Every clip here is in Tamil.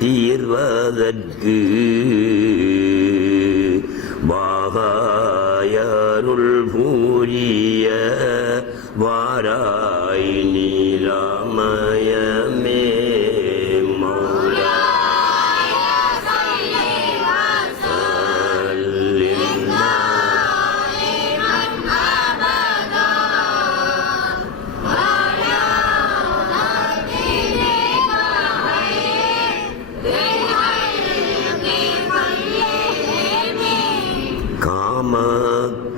தீர்வதற்கு வாகாயருள் பூரிய வாராய் நீராமயமே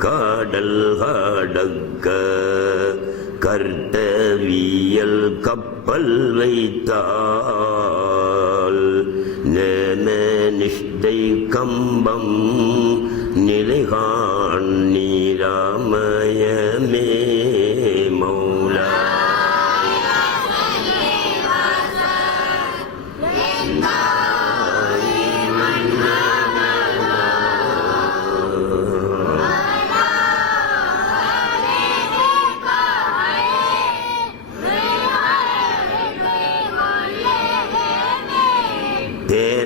கடல் கடக்க கர்த்தவியல் கப்பல் வைத்தால் நேம நிஷ்டை கம்பம் நிலைகான் நீராமயமே மௌலா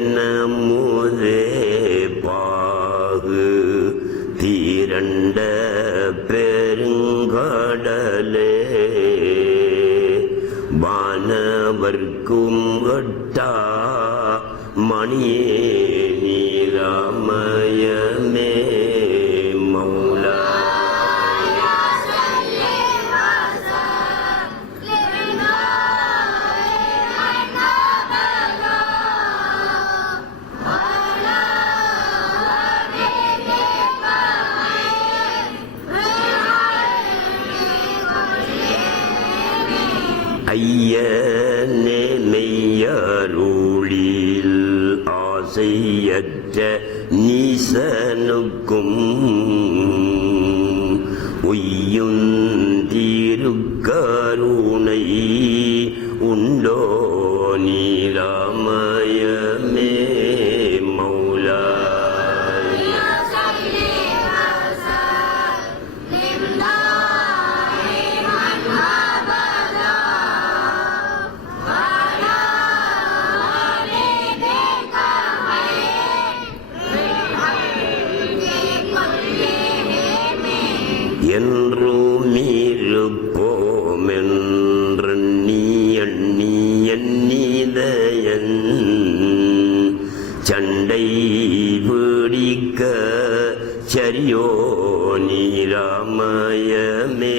தேனமுதே பாகு தீரண்ட பெருங்கடலே வானவர்க்கும் எட்டா மணியே நீராமயமே மௌலா ஐயனே மெய்யருளில் ஆசையற்ற நீசனுக்கும் உய்யும் திருக்கருணை உண்டோ நீராமயமே மௌலா என்றும் இருப்போமென்று நீ எண்ணி எண்ணிதயன் சண்டை பிடிக்க சரியோ நீராமயமே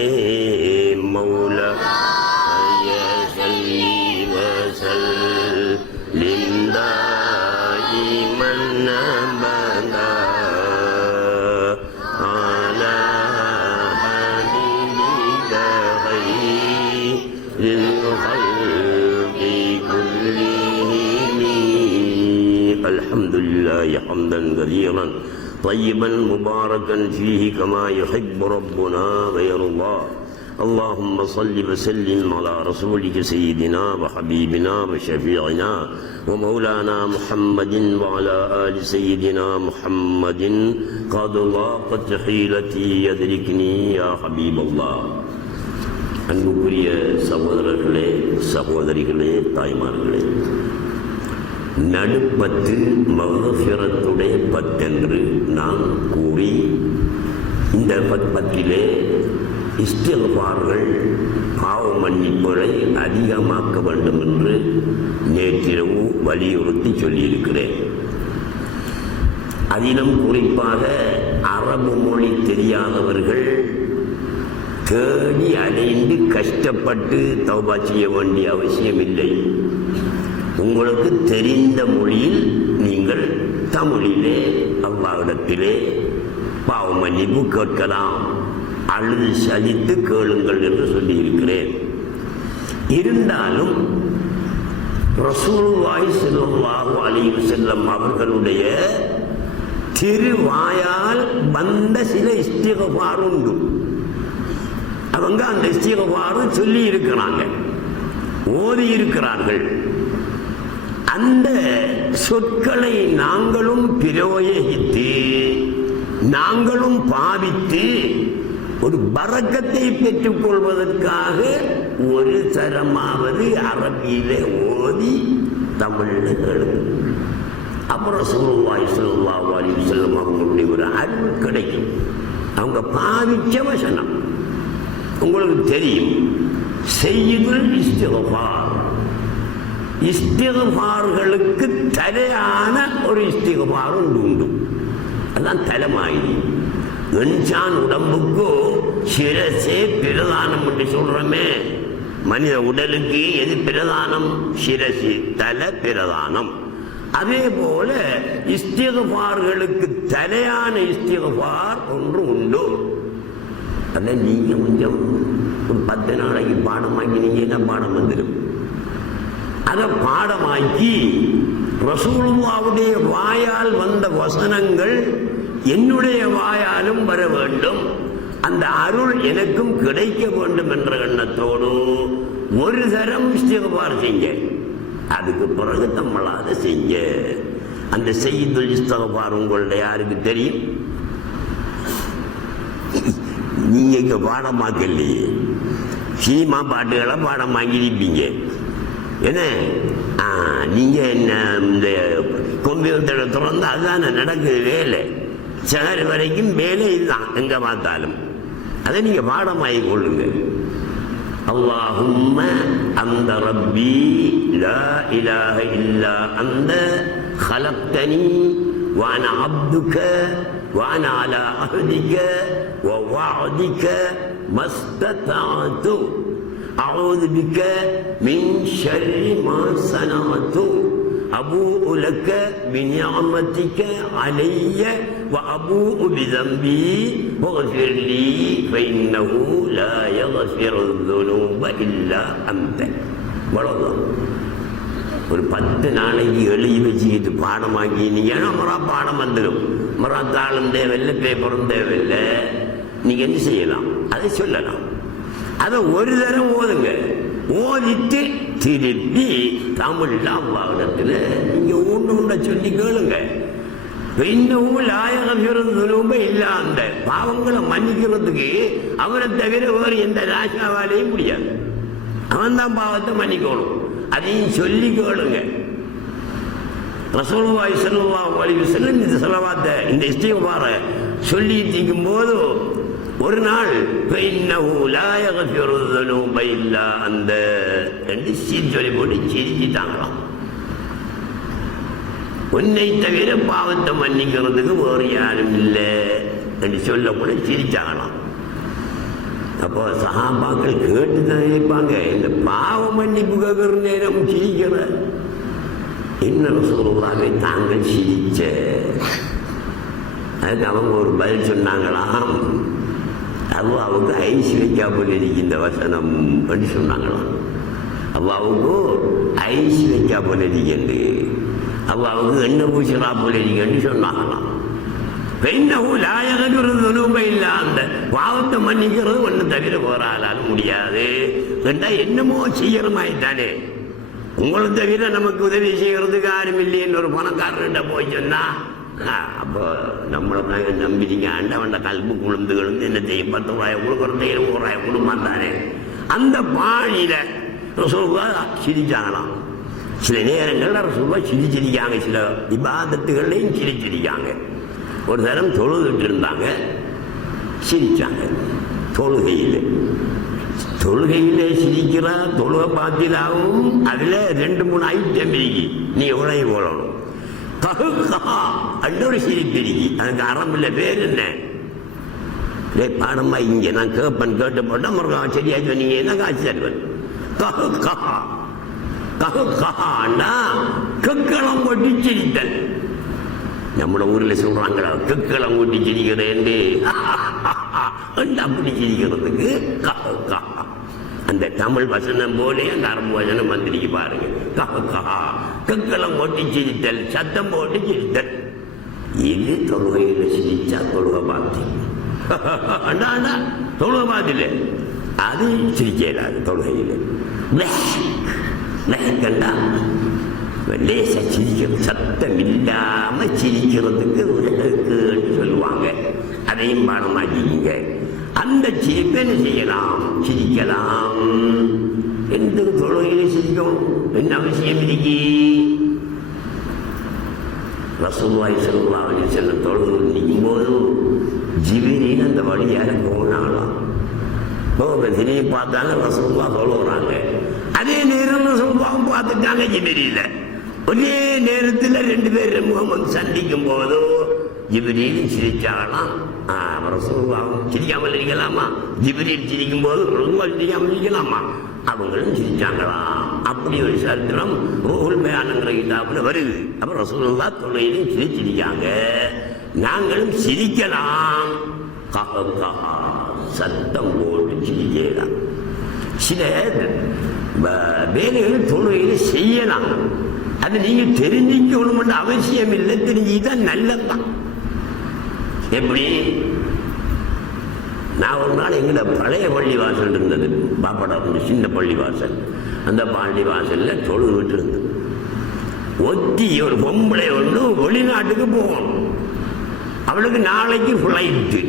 மௌலா சல்லி வஸல்லிம் தாயிமன் அபதா الحمد لله حمدا كثيرا طيبا مباركا فيه كما يحب ربنا ويرضى اللهم صل وسلم على رسولك سيدنا وحبيبنا وشفيعنا ومولانا محمد وعلى آل سيدنا محمد قد ضاقت حيلتي يدركني يا حبيب الله. அன்புக்குரிய சகோதரர்களே, சகோதரிகளே, தாய்மார்களே, நடுப்பத்து மகஃபிரத்துடைய பத்தென்று நாம் கூறி இந்த பத்திலே இஸ்திக்ஃபார்கள் பாவ மன்னிப்புகளை அதிகமாக்க வேண்டும் என்று நேற்றிரவு வலியுறுத்தி சொல்லியிருக்கிறேன். அதிலும் குறிப்பாக அரபு மொழி தெரியாதவர்கள் தேடி அலைந்து கஷ்டப்பட்டு தௌபா செய்ய வேண்டிய அவசியம் இல்லை. உங்களுக்கு தெரிந்த மொழியில் நீங்கள் தமிழிலே அல்லாஹ்விடத்திலே பாவ மன்னிப்பு கேட்கலாம், அழுது சலித்து கேளுங்கள் என்று சொல்லியிருக்கிறேன். இருந்தாலும் ரசூலுல்லாஹி ஸல்லல்லாஹு அலைஹி வஸல்லம் அவர்களுடைய திருவாயால் வந்த சில இஸ்திக்ஃபார் உண்டு. அவங்க அந்த இஸ்திக்ஃபார் சொல்லி இருக்கிறாங்க, ஓதி இருக்கிறார்கள். அந்த சொற்களை நாங்களும் பிரயோகித்து நாங்களும் பாவித்து ஒரு பரக்கத்தை பெற்றுக் கொள்வதற்காக ஒரு தரமாவது அரபியிலே ஓதி தமிழில் கேளுங்க. அப்புறம் ரசூலுல்லாஹி ஸல்லல்லாஹு அலைஹி வஸல்லம் அவங்களுடைய ஒரு அருள் கிடைக்கும். அவங்க பாவிச்ச வசனம் உங்களுக்கு தெரியும். செய்யுதுல் இஸ்திக்ஃபார், இஸ்திக்ஃபார்களுக்கு தலையான ஒரு இஸ்திக்ஃபார் உண்டு. அதான் தலைமாயி. இன்சான் உடம்புக்கு சிரசே பிரதானம் என்று சொல்றோமே, மனித உடலுக்கு எது பிரதானம்? சிரசு, தலை பிரதானம். அதே போல இஸ்திக்ஃபார்களுக்கு தலையான இஸ்திக்ஃபார் ஒன்று உண்டு. அதை நீங்க கொஞ்சம் ஒரு 10 நாளைக்கு பாடமாக்கி நீங்க பாடம் வந்துடும். அதை பாடமாக்கி ரசூலுல்லாஹ்வுடைய வாயால் வந்த வசனங்கள் என்னுடைய வாயாலும் வர வேண்டும், அந்த அருள் எனக்கும் கிடைக்க வேண்டும் என்ற எண்ணத்தோடு ஒரு தரம் இஸ்திக்ஃபார் செஞ்ச. அதுக்கு பிறகு நம்மளாத செஞ்ச அந்த செய்யுதுல் இஸ்திக்ஃபார் உங்களுடைய யாருக்கு தெரியும்? நீங்க இங்க பாடமாக்கலையே, சினிமா பாட்டுகளை பாடம் வாங்கியிருப்பீங்க. என்ன நீங்க என்ன இந்த கம்ப்யூட்டரை திறந்து அதுதான் நடக்குது வேலை. சிலர் வரைக்கும் வேலை இதுதான் எங்க பார்த்தாலும். அதை நீங்க பாடமாகி கொள்ளுங்க. அல்லாஹும்ம அந்த ரப்பி லா இலாஹ இல்லா அந்த خلقتني وانا عبدك وانا على عهدك ووعدك ما استطعت أعوذ بك من شر ما صنعت أبوء لك بنعمتك علي وأبوء بذنبي واغفر لي فإنه لا يغفر الذنوب إلا أنت. வளர்ந்தோம் ஒரு 10 நாளைக்கு எழுதி வச்சுக்கிட்டு பாடமாக்கி நீங்க மரா பாடம் வந்துடும். மராத்தாளும் தேவையில்லை, பேப்பரும் தேவையில்லை. நீங்க என்ன செய்யலாம்? அதை சொல்லலாம். அதை ஒரு தரம் ஓதுங்க. ஓதிட்டு திருப்பி தமிழ்ல அல்லாஹ்விடத்துல நீங்க ஒண்ணு சொல்லி கேளுங்க. இன்னும் லாயகம் இல்ல, அந்த பாவங்களை மன்னிக்கிறதுக்கு அவரை தவிர வேறு எந்த ராஜாவாலையும் முடியாது. அவன் தான் பாவத்தை மன்னிக்கணும். அதையும் சொல்லி கேளுங்க. ரசூலுல்லாஹி ஸல்லல்லாஹு அலைஹி வஸல்லம் இந்த ஸலவாத்தை, இந்த இஸ்திக்ஃபாரை சொல்லிட்டு இருக்கும் போது ஒரு நாள் அந்த ரெண்டு சொல்லி போட்டு சிரிச்சிட்டாங்களாம். உன்னை தவிர பாவத்தை மன்னிக்கிறதுக்கு வேறு யாரும் இல்லை என்று சொல்ல கூட சிரிச்சாங்களாம். அப்போ சஹாபாக்கள் கேட்டு தான் நினைப்பாங்க, இந்த பாவ மன்னிப்பு கேட்கிற நேரம் சிரிக்கிற என்ன ரசூலுல்லாஹ்வை தாங்கள் சிரிச்ச. அதுக்கு அவங்க ஒரு பதில் சொன்னாங்களாம், அல்லாஹ்வுக்கு ஐஸ் வைக்கா போல இருக்கு இந்த வசனம் என்று சொன்னாங்களாம். அல்லாஹ்வுக்கு ஐஸ் வைக்கா போல இருக்கு, அல்லாஹ்வுக்கு எண்ணெய் பூசலா போல இருக்குன்னு சொன்னாங்களாம். அந்த பாவத்தை மன்னிக்கிறது ஒண்ணு தவிர போறாலும் முடியாது. என்னமோ செய்யறமாயிட்டானே, உங்களை தவிர நமக்கு உதவி செய்யறதுக்கு யாரும் இல்லைன்னு ஒரு பணக்காரர்கிட்ட போய் சொன்னா, அப்போ நம்மளை நம்பிட்டீங்க ஆண்டவன் கல்பு குழுந்து கிழந்து என்ன செய்ய 10 ரூபாய் கொடுக்குறது 20 ரூபாய் குடும்பம் தானே. அந்த பாணியில ரசூலுல்லாஹ் சிரிச்சாங்களாம். சில நேரங்களில் ரசூலுல்லாஹ் சிரிச்சிருக்காங்க, சில இபாதத்துகள்லையும் சிரிச்சிருக்காங்க. ஒரு தரம் தொழுதுட்டு இருந்தாங்க, சிரிச்சாங்க. தொழுகையிலே சிரிக்கிறா, தொழுகை பார்த்திலாவும் அதுல 2-3 ஐட்டம் இருக்கு, நீ உலகை போடணும். அன்னொரு சிரிப்பு இருக்கு, அதுக்கு அரம்புல பேர் என்ன பாடமா இங்க நான் கேட்பேன், கேட்டு போட்டா முருகன் சரியா சொன்னீங்க என்ன காட்சி தருவன். கக்களம் கொட்டி சிரித்தல். நம்ம ஊர்ல சொல்றாங்களா கக்களம் கொட்டி சிரிக்கிறேன், அப்படி சிரிக்கிறதுக்கு அந்த தமிழ் வசனம் போலே அந்த அரபு வசனம் வந்திருக்கு பாருங்க. கக்களம் கொட்டி சிரித்தல், சத்தம் போட்டு சிரித்தல். இது தொழுகையில சிரிச்சா தொழுகை பார்த்து தொழுகை பார்த்துல அது சிரிக்கலாது. தொழுகையில் லேச சிரிக்கிறது, சத்தம் இல்லாம சிரிக்கிறதுக்கு சொல்லுவாங்க. அதையும் பாடமாக்கிங்க. அந்த சிரிப்பை என்ன செய்யலாம், சிரிக்கலாம். எந்த தொழுகையில சிரிக்கணும் என்ன அவசியம் இருக்கு? ரசூலுல்லாஹி ஸல்லல்லாஹு அலைஹி வஸல்லம் தொழுது நிற்கும் போது ஜிப்ரீல் அந்த வழியாக போனாலாம். திரும்பி பார்த்தாங்க ரசூலுல்லாஹ் தொழுகிறாங்க. அதே நேரம் ரசூலுல்லாஹ் பார்த்துட்டாங்க ஜிப்ரீல. ஒரே நேரத்தில் 2 பேர் முகம் சந்திக்கும் போதோ ஜிப்ரீல் சிரிச்சாங்களாம். ரசூலுல்லாஹ் சிரிக்காமல் இருக்கலாமா? ஜிப்ரீல் சிரிக்கும் போது ரசூலுல்லாஹ் சிரிக்காமல் இருக்கலாமா? அவங்களும் சிரிச்சாங்களாம். அப்படி ஒரு சரித்திரம் ரூஹுல் பயான்ங்கிற கிதாபுல வருது. அப்ப ரசூலுல்லாஹ் தொழுகையிலும் சிரிச்சிருக்காங்க, நாங்களும் சிரிக்கலாம். சத்தம் போட்டு சிரிக்கலாம். சில வேலைகள் தொழுகையில் செய்யலாம், அது நீங்க தெரிஞ்சுக்கணும்னு அவசியம் இல்லை, தெரிஞ்சுதான் நல்லதுதான். எப்படி? நான் ஒரு நாள் எங்கட பழைய பள்ளி வாசல் இருந்தது, பாப்பாடா சின்ன பள்ளி வாசல். அந்த பள்ளி வாசல்ல தொழுவிட்டு இருந்தது. ஒத்தி ஒரு பொம்பளை ஒன்று வெளிநாட்டுக்கு போகணும். அவளுக்கு நாளைக்கு ஃப்ளைட்டு,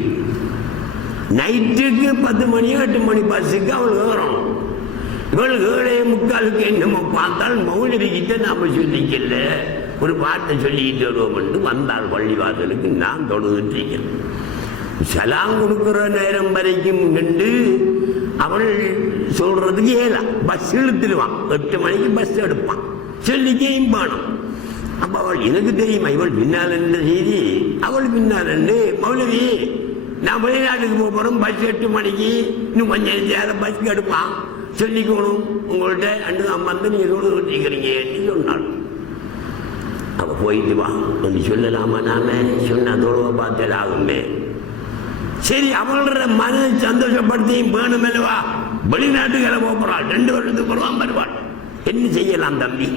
நைட்டுக்கு 10 மணி 8 மணி பஸ்ஸுக்கு அவள் ஏறணும். இவள் 7:45 என்னமோ பார்த்தால் மௌலவி கிட்ட நாம சொல்லிக்கல, ஒரு பாட்டை சொல்லிக்கிட்டு வருவோம். வந்தாள் பள்ளி வாசலுக்கு. நான் தொழுதுட்டு இருக்கேன். சலாம் கொடுக்கிற நேரம் வரைக்கும் நின்று அவள் சொல்றதுக்கு ஏலாம், பஸ் இழுத்துடுவான். 8 மணிக்கு பஸ் எடுப்பான், சொல்லிக்கையும் பானும். அப்ப அவள் எனக்கு தெரியுமா இவள் பின்னால் என்ற செய்தி. அவள் பின்னால் மௌலவி நான் வெளிநாட்டுக்கு போறோம், பஸ் 8 மணிக்கு, இன்னும் கொஞ்சம் நேரம் பஸ்க்கு எடுப்பான், சொல்லிக்கணும் உங்கள்கிட்ட. அண்டு அம்மா நீங்க சொல்லிக்கிறீங்க சொன்னாள். அவ போயிட்டு வா என்று சொல்லலாமா? நாம சொன்ன தொழுவை பார்த்தல் ஆகுமே. சரி, அவளோட மனதை சந்தோஷப்படுத்தியும் வேணுமல்லவா? வெளிநாட்டுகளை போறாள், 2 வருஷத்துக்கு வருவாள். என்ன செய்யலாம் தம்பி?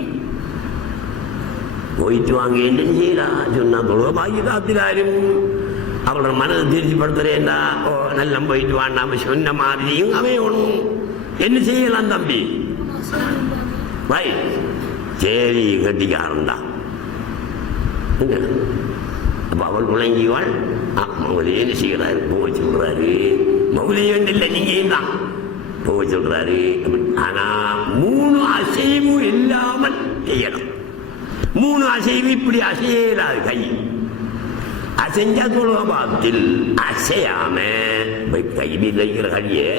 போயிட்டு வாங்க என்ன செய்யலாம்? சொன்னா தொழுவை பாக்கி காத்திராரும் அவளோட மனதை திருப்திப்படுத்துறேன்டா. ஓ நல்ல போயிட்டு வான், நாம சொன்ன மாதிரியும் அமையணும். என்ன செய்யலாம் தம்பி? வை சரி கட்டிக்காரன் தான். அப்ப அவள் முழங்கிவாள். மௌலியே என்ன செய்கிறாரு? போக சொல்றாரு. மௌலியன் இல்லை, நீங்க தான் போக சொல்றாரு. ஆனா 3 அசைவு இல்லாமல் செய்யணும். 3 அசைவு இப்படி அசையலாது. கை அசைஞ்சா தொழுகபாத்தில், அசையாம கையில் வைக்கிற கையை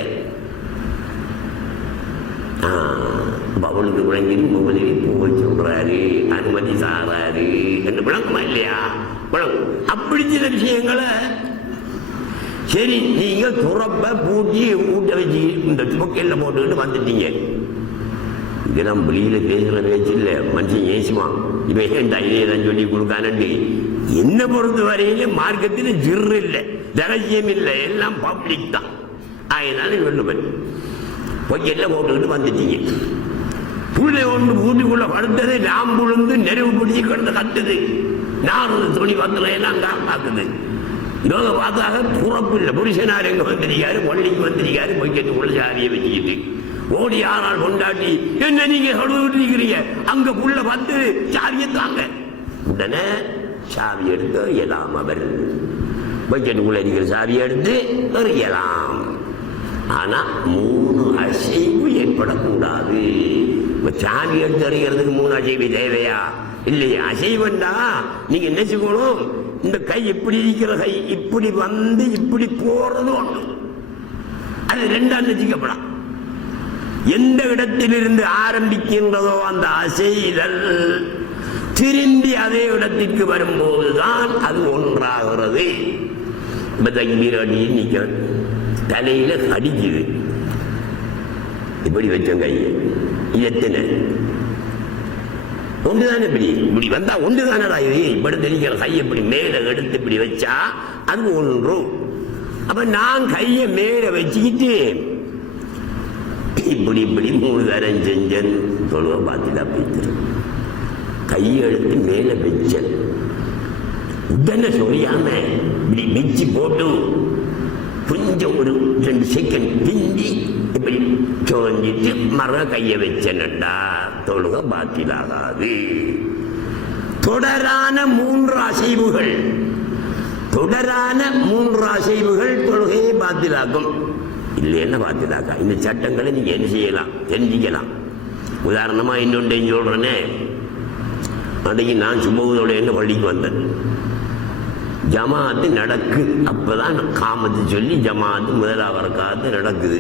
அவளுக்கு விளங்கி மௌலவி போக சொல்றாரு, அனுமதி சாராரு என்று விளங்குமா இல்லையா? விளங்கும். அப்படி சில விஷயங்களை சரி நீங்க துறப்ப பூட்டி ஊட்ட வச்சு இந்த துவக்கையில் போட்டுக்கிட்டு வந்துட்டீங்க. இதெல்லாம் வெளியில பேசுற பேச்சு இல்லை, மனுஷன் ஏசுவான். இவன் ஏன்டா இதையெல்லாம் சொல்லி கொடுக்கானு. என்ன பொறுத்த வரையில மார்க்கத்தில் ஜிர் இல்லை, ரகசியம் இல்லை, எல்லாம் பப்ளிக் தான். அதனால சொல்லுவேன், பொய்யெல்லாம் போட்டுக்கிட்டு வந்துட்டீங்க. புள்ளை ஒன்று பூட்டிக்குள்ள படுத்தது, நாம் புழுந்து நெருவு பிடிச்சி கிடந்து கட்டுது. 4 துணி 10 எல்லாம் காக்குது. இவங்க பார்த்தாக புறப்பு இல்லை, புருஷனார் எங்க வந்திருக்காரு, பள்ளிக்கு வந்திருக்காரு, போய்க்கிட்டு உள்ள சாவியை வச்சுக்கிட்டு ஓடி ஆனால் கொண்டாட்டி என்ன நீங்க சொல்லிட்டு இருக்கிறீங்க, அங்க புள்ள வந்து சாவியை தாங்க. உடனே சாவி எடுத்து எறியலாம். அவர் பக்கெட்டுக்குள்ள இருக்கிற சாவியை எடுத்து எறியலாம். ஆனா 3 அசைவு ஏற்படக்கூடாது. சாவி எடுத்து எறிகிறதுக்கு 3 அசைவு தேவையா? இல்லையா? அசைவண்டா நீங்க என்ன செய்யணும், இந்த கை இப்படி இருக்கிற கை இப்படி வந்து இப்படி போறது ஒன்று, அது 2ஆ நிச்சயிக்கப்படும். எந்த இடத்திலிருந்து ஆரம்பிக்கின்றதோ அந்த அசைதல் திரும்பி அதே இடத்திற்கு வரும்போதுதான் அது ஒன்றாகிறது. நிக்க தலையில அடிக்குது, இப்படி வச்சோம் கையை, எத்தனை ஒன்றுதானே, இப்படி இப்படி வந்தா ஒன்றுதானடா. இப்படி தெரிக்கிற கையை இப்படி மேல எடுத்து இப்படி வச்சா அது ஒன்று. அப்ப நான் கையை மேல வச்சுக்கிட்டு இப்படி இப்படி 3 தரம் செஞ்சன் தொழுவ பார்த்துட்டா போயிட்டு கையெழுத்து மேல வச்சன். உடனே சொல்லாம இப்படி மிச்சி போட்டு கொஞ்சம் ஒரு 2 செகண்ட் பிந்தி இப்படி சோஞ்சிட்டு மர கையை வச்சனண்டா தொழுக பாத்திலாகாது. தொடரான 3 அசைவுகள், தொடரான 3 அசைவுகள் தொழுகையை பாத்திலாக்கும். இல்லைன்னா பாத்திலாக்கா. இந்த சட்டங்களை நீங்க என்ன செய்யலாம், தெரிஞ்சிக்கலாம். உதாரணமா இன்னொன்று சொல்றேனே, அன்றைக்கு நான் சுபோதோட என்ன பள்ளிக்கு வந்தேன், ஜமாத்து நடக்கு. அப்பதான் காமத்து சொல்லி ஜமாத்து முதலாவது ரக்காத்து நடக்குது.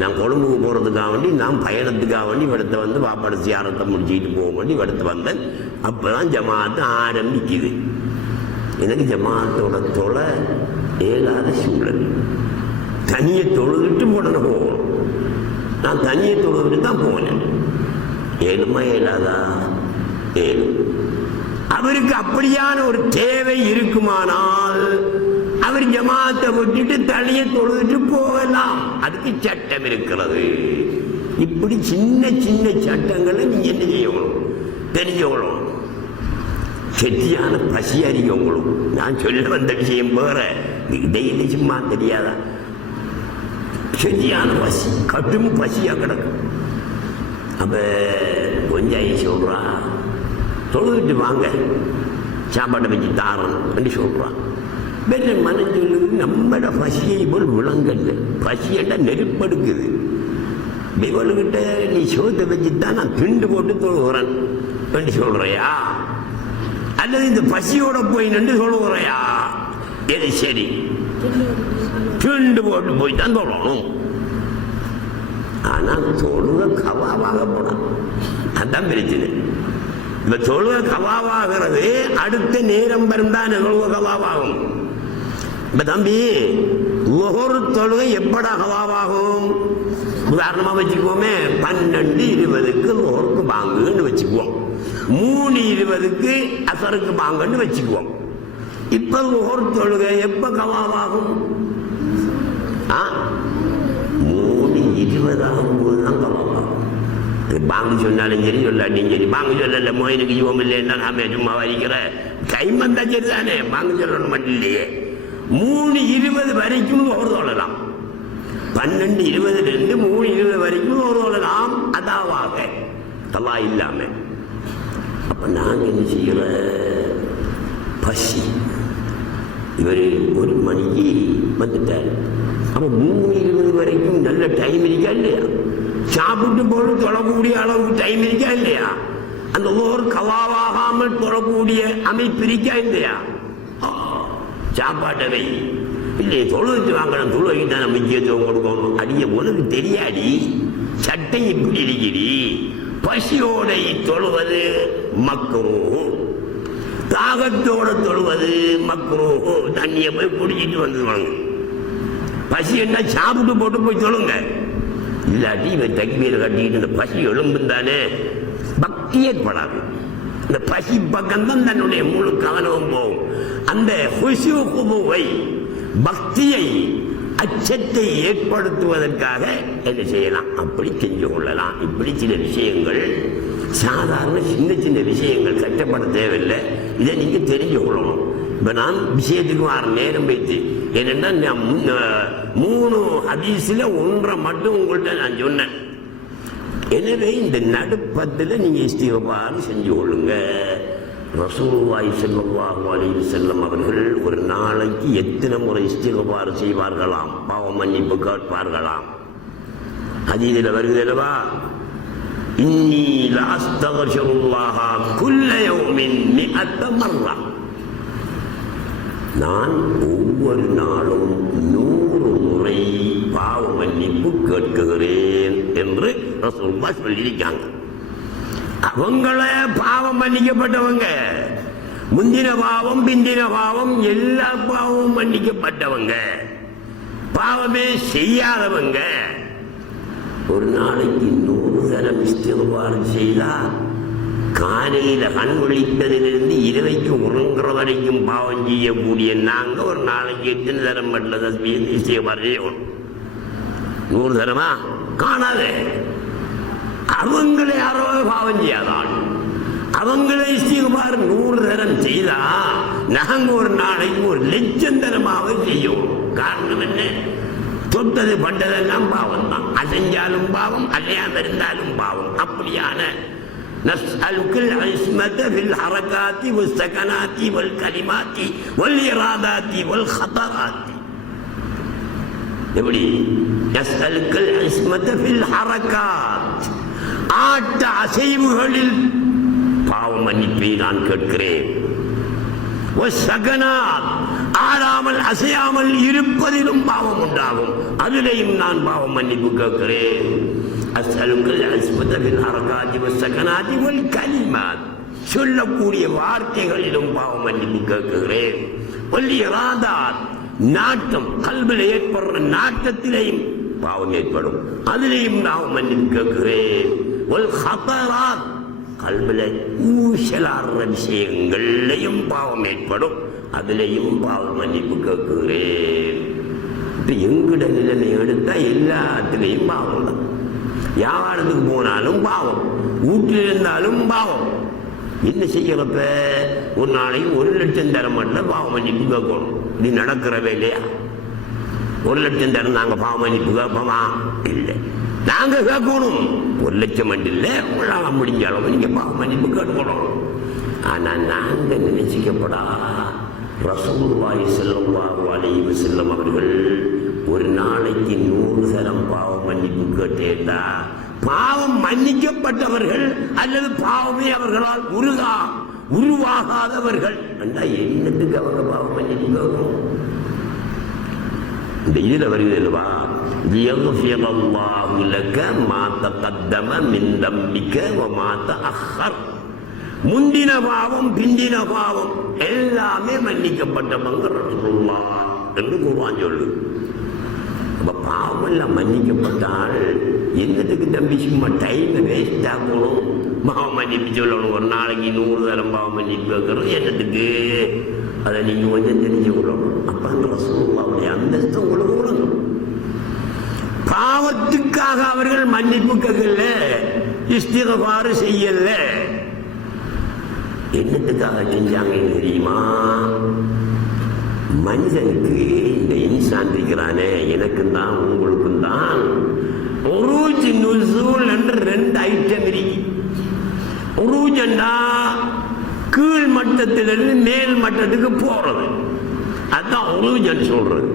நான் கொழும்புக்கு போறதுக்காக வேண்டி, நான் பயணத்துக்காக வேண்டி இடத்த வந்து பாப்பாடு சியாரத்தை முடிச்சுக்கிட்டு போக வேண்டி இடத்து வந்தேன். அப்பதான் ஜமாத்து ஆரம்பிக்குது. எனக்கு ஜமாத்தோட தொலை ஏலாத சூழல். தனியை தொழுகிட்டு உடனே போகணும். நான் தனியை தொழுகிட்டு தான் போனேன். ஏழுமா ஏலாதா? ஏழும். அவருக்கு அப்படியான ஒரு தேவை இருக்குமானால் அவர் ஜமாத்தை விட்டுட்டு தனியை தொழுகிட்டு போகலாம். அதுக்கு சட்டம் இருக்கிறது. இப்படி சின்ன சின்ன சட்டங்களை நீங்க என்ன செய்யணும், தெரிஞ்சவங்களும் செட்டியான பசி அறிக்கவங்களும். நான் சொல்ல வந்த விஷயம் வேற, இதை சும்மா தெரியாதா? சரியான பசி, கடும் பசியா கிடக்கும். அப்ப கொஞ்சம் சொல்றான், தொழுகிட்டு வாங்க சாப்பாட்டை வச்சு தாரன் என்று சொல்றான். வேற மனம் சொல்லுது, நம்மட பசியை போல் விளங்கல்ல. பசியண்டா நெருப்படுக்குது. இவளுகிட்ட நீ சோத்தை வச்சுதான் நான் திண்டு போட்டு தொழுகிறேன் என்று சொல்றையா, அல்லது இந்த பசியோட போய் நின்று சொல்லுகிறையா? எது சரி? திண்டு போட்டு போய் தான் தொழணும். ஆனா தொழுக கவாவாக போனான். அதான் பிரச்சனை. இந்த தொழுக கவாவாகிறது அடுத்த நேரம் பிறந்தான் தொழுக கவாவாகும். இப்ப தம்பி, ஒவ்வொரு தொழுகை எப்படா கவாவாகும்? உதாரணமா வச்சுக்குவோமே, 12:20க்கு ஒருக்கு பாங்குன்னு வச்சுக்குவோம், 3:20க்கு அசருக்கு பாங்குன்னு வச்சுக்குவோம். இப்ப ஒவ்வொரு தொழுகை எப்ப கவாவாகும்? 3:20 ஆகும்போதுதான் கவாவாகும். பாங்கு சொன்னாலும் சரி, சொல்லாட்டியும் சரி. பாங்கு சொல்லல மோயினுக்கு யுவம் இல்லைன்னா நாம சும்மா வரைக்கிற கைமந்தா சரி தானே, பாங்கு சொல்லணும் மட்டும் இல்லையே. 3:20 வரைக்கும் ஒரு சொல்லலாம். 12:20 3:20 வரைக்கும் ஒரு சொல்லலாம். அதாவாக தவா இல்லாம. அப்ப நாங்க என்ன செய்யற, பசி. இவர் 1 மணிக்கு வந்துட்டார். அப்ப 3:20 வரைக்கும் நல்ல டைம் இருக்கா இல்லையா? சாப்பிட்டு போட்டு தொழக்கூடிய அளவுக்கு டைம் இருக்கா இல்லையா? அந்த ஒவ்வொரு கவாவாகாமல் தொழக்கூடிய அமைப்பு இருக்கா இல்லையா? சாப்பாட்டை இல்லையே, தொழுவிட்டு வாங்கணும், தொழுவைக்கு தான் முக்கியத்துவம் கொடுக்கணும். அடிய உனக்கு தெரியாடி, சட்டை இப்படி இருக்கிறி. பசியோட தொழுவது மக்ரூ, தாகத்தோட தொழுவது மக்ரூ. தண்ணியை போய் குடிச்சிட்டு வந்துடுவாங்க. பசி என்ன சாப்பிட்டு போட்டு போய் சொல்லுங்க. இல்லாட்டி இவன் தக்பீரை கட்டிட்டு இந்த பசி எழும்பும் தானே, பக்தி ஏற்படாது. இந்த பசி பக்கம்தான் தன்னுடைய முழு கவனமும் போகும். அந்த பக்தியை, அச்சத்தை ஏற்படுத்துவதற்காக என்ன செய்யலாம், அப்படி செஞ்சு கொள்ளலாம். இப்படி சில விஷயங்கள், சாதாரண சின்ன சின்ன விஷயங்கள் கஷ்டப்பட தேவையில்லை. இதை நீங்க தெரிஞ்சு கொள்ளணும். இப்ப நான் விஷயத்துக்கு வர நேரம் வைத்து என்னன்னா 3 ஹதீஸ்ல 1 மட்டும் உங்கள்கிட்ட நான் சொன்னேன். எனவே இந்த நடுப்பத்தில் நீங்க இஸ்திக்பார் செஞ்சு கொள்ளுங்க. ரசூலுல்லாஹி ஸல்லல்லாஹு அலைஹி வஸல்லம் அவர்கள் ஒரு நாளைக்கு எத்தனை முறை இஸ்திக்பார் செய்வார்களாம், பாவ மன்னிப்பு கேட்பார்களாம். ஹதீஸில் வருகிறதா, இன்னி லா அஸ்தக்ஃபிருல்லாஹ குல்ல யௌமின் 100 மர்ரா, நான் ஒவ்வொரு நாளும் 100 முறை பாவ மன்னிப்பு கேட்கிறேன் என்று ரசூலுல்லாஹ் சொல்லியிருக்காங்க. அவங்கள பாவம் மன்னிக்கப்பட்டவங்க, முந்தின பாவம் பிந்தின பாவம் எல்லா பாவமும் மன்னிக்கப்பட்டவங்க, பாவமே செய்யாதவங்க. ஒரு நாளைக்கு 100 தரம் இஸ்திக்பார் செய்தா காலையில கண் விழித்ததிலிருந்து இரவைக்கு உறங்குற வரைக்கும் பாவம் செய்யக்கூடிய நாங்க ஒரு நாளைக்கு எத்தனை தரம் மட்டும் இஸ்திக்பார் செய்யணும்? 100 தரமா? காணாது. அவங்களை யாரோ பாவம் செய்யாதான், அவங்களை இஸ்திக்பார் 100 தரம் செய்தா நாங்க ஒரு நாளைக்கு 1,00,000 தரமாக செய்யும். காரணம் என்ன? தொட்டது பட்டதெல்லாம் பாவம் தான். அசைஞ்சாலும் பாவம், அசையாம இருந்தாலும் பாவம். அப்படியான نسألك العصمة في الحركات والسكنات والكلمات والإرادات والخطرات. எப்படி? نسألك العصمة في الحركات, ஆட்ட அசைவுகளில் பாவ மன்னிப்பை நான் கேட்கிறேன். والسكنات, ஆடாமல் அசையாமல் இருப்பதிலும் பாவம் உண்டாகும், அதிலேயும் நான் பாவ மன்னிப்பு கேட்கிறேன். أسألك العصمة في الحركات والسكنات والكلمات, சொல்லக்கூடிய வார்த்தைகளிலும் பாவ மன்னிப்பு கேட்கிறேன். والإرادات, நாட்டம், கல்வியில் ஏற்படுற நாட்டத்திலேயும் பாவம் ஏற்படும், அதிலேயும் பாவ மன்னிப்பு கேட்கிறேன். والخطرات, கல்வியில் ஊசலாடுற விஷயங்கள்லையும் பாவம் ஏற்படும், அதிலேயும் பாவ மன்னிப்பு கேட்கிறேன். இப்போ எங்கட நிலைமை எடுத்தா எல்லாத்திலையும் பாவம் தான். வியாபாரத்துக்கு போனாலும் பாவம், வீட்டில் இருந்தாலும் பாவம். என்ன செய்யறப்ப ஒரு நாளைக்கு 1,00,000 தரம் மட்டும் பாவ மன்னிப்பு கேட்கணும். இது நடக்கிறவே இல்லையா? 1,00,000 தரம் நாங்க பாவ மன்னிப்பு கேட்போமா? இல்லை, நாங்க கேட்கணும். 1,00,000 மட்டும் இல்லை, உங்களால முடிஞ்ச அளவு நீங்க பாவ மன்னிப்பு கேட்கணும். ஆனா நாங்க நினைச்சிக்கப்படா ரசூலுல்லாஹி ஸல்லல்லாஹு அலைஹி வஸல்லம் அவர்கள் ஒரு நாளைக்கு 100 தரம் பாவ மன்னிப்பு கேட்டேன்டா, பாவம் மன்னிக்கப்பட்டவர்கள் அல்லது பாவமே அவர்களால் உருவாகாதவர்கள் என்னத்துக்கு அவங்க பாவ மன்னிப்பு கேட்கணும்? இந்த இதுல வருகிறதுவா, லியக்ஃபிரல்லாஹு லக மா தகத்தம மின் தம்பிக வ மா தஅக்கர், முந்தின பாவம் பிந்தின பாவம் எல்லாமே மன்னிக்கப்பட்டவங்க ரசூலுல்லாஹ் என்று குர்ஆன் சொல்லு. அப்ப பாவம் எல்லாம் மன்னிக்கப்பட்டால் என்னத்துக்கு தம்பி சும்மா டைம் வேஸ்ட் ஆகணும்? பாவ மன்னிப்பு சொல்லணும். ஒரு நாளைக்கு 100 தரம் பாவ மன்னிப்பு கேட்கறது என்னத்துக்கு? அதை நீங்க கொஞ்சம் தெரிஞ்சு கொள்ளணும். அப்ப ரசூலுல்லாஹ்வுடைய அந்தஸ்து உங்களுக்கு கொடுக்கணும். பாவத்துக்காக அவர்கள் மன்னிப்பு கேட்கல, இஸ்திக்பார் செய்யல. என்னத்துக்காக செஞ்சாங்க தெரியுமா? மனிதனுக்கு இந்த இன்சான் இருக்கிறானே, எனக்கும் தான் உங்களுக்கும் தான் உரூஜ் நுசூல் என்று 2 ஐட்டம் இருக்கு. உரூஜ்னா கீழ் மட்டத்திலிருந்து மேல் மட்டத்துக்கு போறது, அதுதான் உரூஜ் சொல்றது.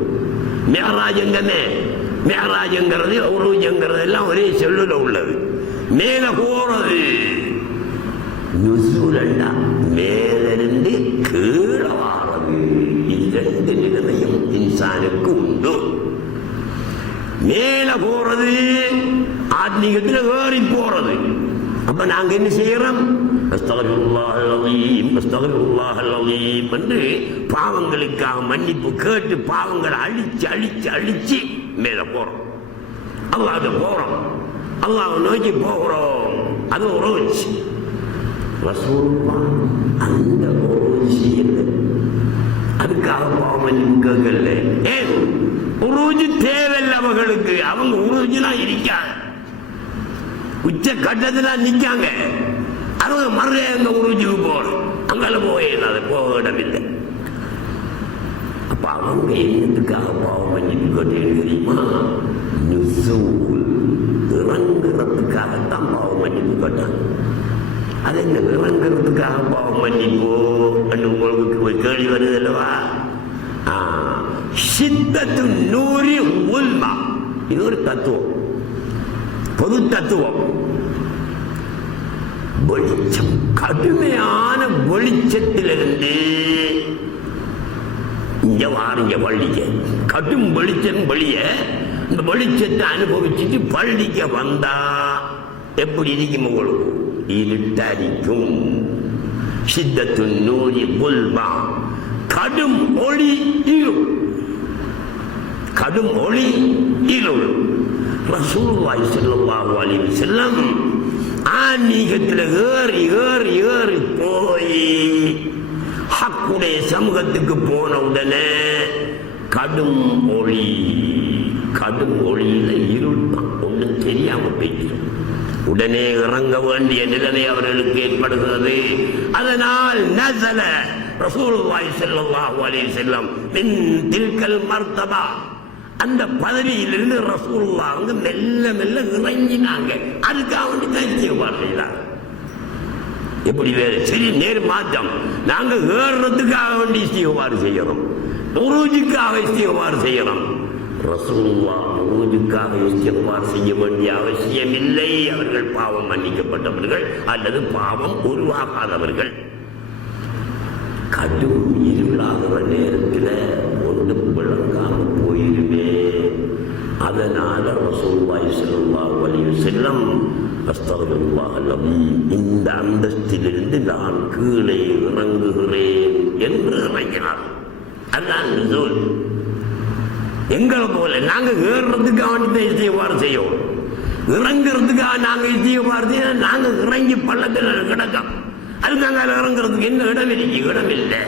மேராஜங்கிறது உரூஜங்கிறது எல்லாம் ஒரே சொல்லுல உள்ளது. மேல போறது. நுசூலண்டா மேலிருந்து கீழே வாரது. இது 2 நிலைமையும் இன்சானுக்கு உண்டு. மேல போறது ஆத்மீகத்தில் ஏறி போறது. அப்ப நாங்க என்ன செய்யறோம்? அஸ்தக்ஃபிருல்லாஹல் அஸீம், அஸ்தக்ஃபிருல்லாஹல் அஸீம் என்று பாவங்களுக்காக மன்னிப்பு கேட்டு பாவங்களை அழிச்சு மேல போறோம். அல்லாஹ்வுக்கு போறோம், அல்லாஹ்வை நோக்கி போகிறோம். அது உறவுச். ரசூலுல்லாஹ் அந்த உறவுச் இல்லை, அதுக்காக பாவ மன்னிப்பு கேட்கல. ஏன்? உருஜு தேவையில்லை அவர்களுக்கு. அவங்க உருஜுலாம் இருக்காங்க, உச்ச கட்டத்துல நிக்காங்க. அவங்க மறுபடியும் அங்க உருஜுக்கு போகணும். அங்கெல்லாம் போக இடமில்லை. அவங்க என்னத்துக்காக பாவம் மன்னிப்பு கேட்டேன்னு தெரியுமா? நுசூல், இறங்குறதுக்காகத்தான் பாவம் மன்னிப்பு கேட்டாங்க. அது என்ன இறங்குறதுக்காக பாவம் மன்னிப்போ என்று உங்களுக்கு கேள்வி வருது அல்லவா? சித்தத்து நூறி உல்மா, இது ஒரு தத்துவம், பொது தத்துவம். வெளிச்சம், கடுமையான வெளிச்சத்திலிருந்து இங்க வாருங்க பள்ளிக்க, கடும் வெளிச்சம் வெளிய, இந்த வெளிச்சத்தை அனுபவிச்சுட்டு பள்ளிக்க வந்தா எப்படி இருக்கும்? உங்களுக்கு இருட்டடிக்கும். சித்தத்து நூறி உல்மா, கடும் ஒளி இருள், கடும் ஒளி இருள். ரசூலுல்லாஹி ஸல்லல்லாஹு அலைஹி வஸல்லம் ஆன்மீகத்தில் ஏறி ஏறி ஏறி போய் ஹக்குடைய சமூகத்துக்கு போன உடனே கடும் ஒளி, கடும் ஒளியில இருள் தான், ஒன்றும் தெரியாம போயிட்டு உடனே இறங்க வேண்டிய நிலைமை அவர்களுக்கு ஏற்படுகிறது. அதனால் நஸல ரசூலுல்லாஹி ஸல்லல்லாஹு அலைஹி வஸல்லம் மின் தில்கல் மர்தபா, அந்த பதவியிலிருந்து ரசூலுல்லாஹ் வந்து மெல்ல மெல்ல இறங்கினாங்க. அதுக்காக வேண்டி தைச்சியவார்கள். எப்படி வேறு சரி நேர் மாற்றம். நாங்க ஏறுறதுக்காக வேண்டி இஸ்திக்பார் செய்யறோம், உருஜுக்காக இஸ்திக்பார் செய்யறோம். ரசூலுல்லாஹ் உருஜுக்காக இஸ்திக்பார் செய்ய வேண்டிய அவசியம் இல்லை. அவர்கள் பாவம் மன்னிக்கப்பட்டவர்கள் அல்லது பாவம் உருவாகாதவர்கள். கடும் இருளாகிற நேரத்தில் ஒன்றும் விளங்காம போயிருமே. அதனால ரசூலுல்லாஹி ஸல்லல்லாஹு அலைஹி வஸல்லம் அஸ்தக்ஃபிருல்லாஹ் லஹு, இந்த அந்தஸ்திலிருந்து நான் கீழே இறங்குகிறேன் என்று இறங்கினார். அதுதான் நுசூல். எங்களை போல நாங்க ஏறுறதுக்காக வேண்டி இஸ்திக்பார் செய்யோம், இறங்குறதுக்காக நாங்க இஸ்திக்பார் செய்ய, நாங்க இறங்கி பள்ளத்தில் கிடக்கோம். அதுக்காக இறங்குறதுக்கு என்ன இடம் இருக்கு? இடம் இல்லை.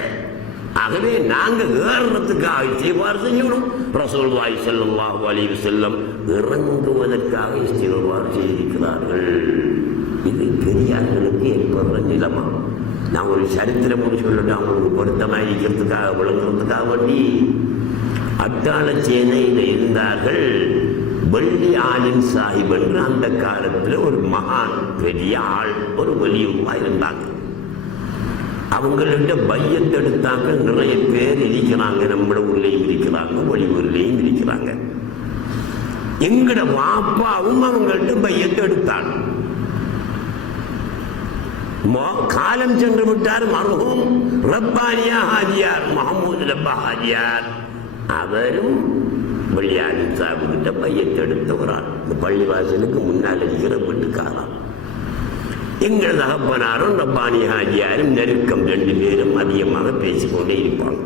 ஆகவே நாங்க ஏறுறதுக்காக இஸ்திக்பார் செய்யணும். ரசூலுல்லாஹி ஸல்லல்லாஹு அலைஹி வஸல்லம் இறங்குவதற்காக இஸ்திக்பார் செய்திருக்கிறார்கள். இது பெரியார்களுக்கு ஏற்படுற நிலைமை. நான் ஒரு சரித்திரம் சொல்லணும், அவங்களுக்கு பொருத்தமாக இருக்கிறதுக்காக விளங்குறதுக்காக வேண்டி. அட்டாள சேனையில் இருந்தார்கள் வெள்ளி ஆலிம் சாஹிப் என்று அந்த காலத்தில் ஒரு மகான், பெரிய ஆள், ஒரு வலியுமா இருந்தாங்க. அவங்கள்ட்ட பையத்தை எடுத்தாங்க. நிறைய பேர் இருக்கிறாங்க, நம்ம ஊர்லேயும் இருக்கிறாங்க, வெளியூர்லேயும் இருக்கிறாங்க. எங்கட வாப்பாவும் அவங்கள்ட்ட பையத்தை எடுத்தாங்க. காலம் சென்று விட்டார். மருகும் ரப்பானியா ஹாஜியார், முகமது ரப்பா ஹாஜியார், அவரும் வெள்ளியாளி சாப்பிட்ட பையத்தை எடுத்தவரான். இந்த பள்ளிவாசலுக்கு முன்னால் இருக்கிற வீட்டுக்காரான். எங்கள் தகப்பனாரும் ரப்பானி ஹாஜியாரும் நெருக்கம், ரெண்டு பேரும் அதிகமாக பேசிக்கொண்டே இருப்பாங்க.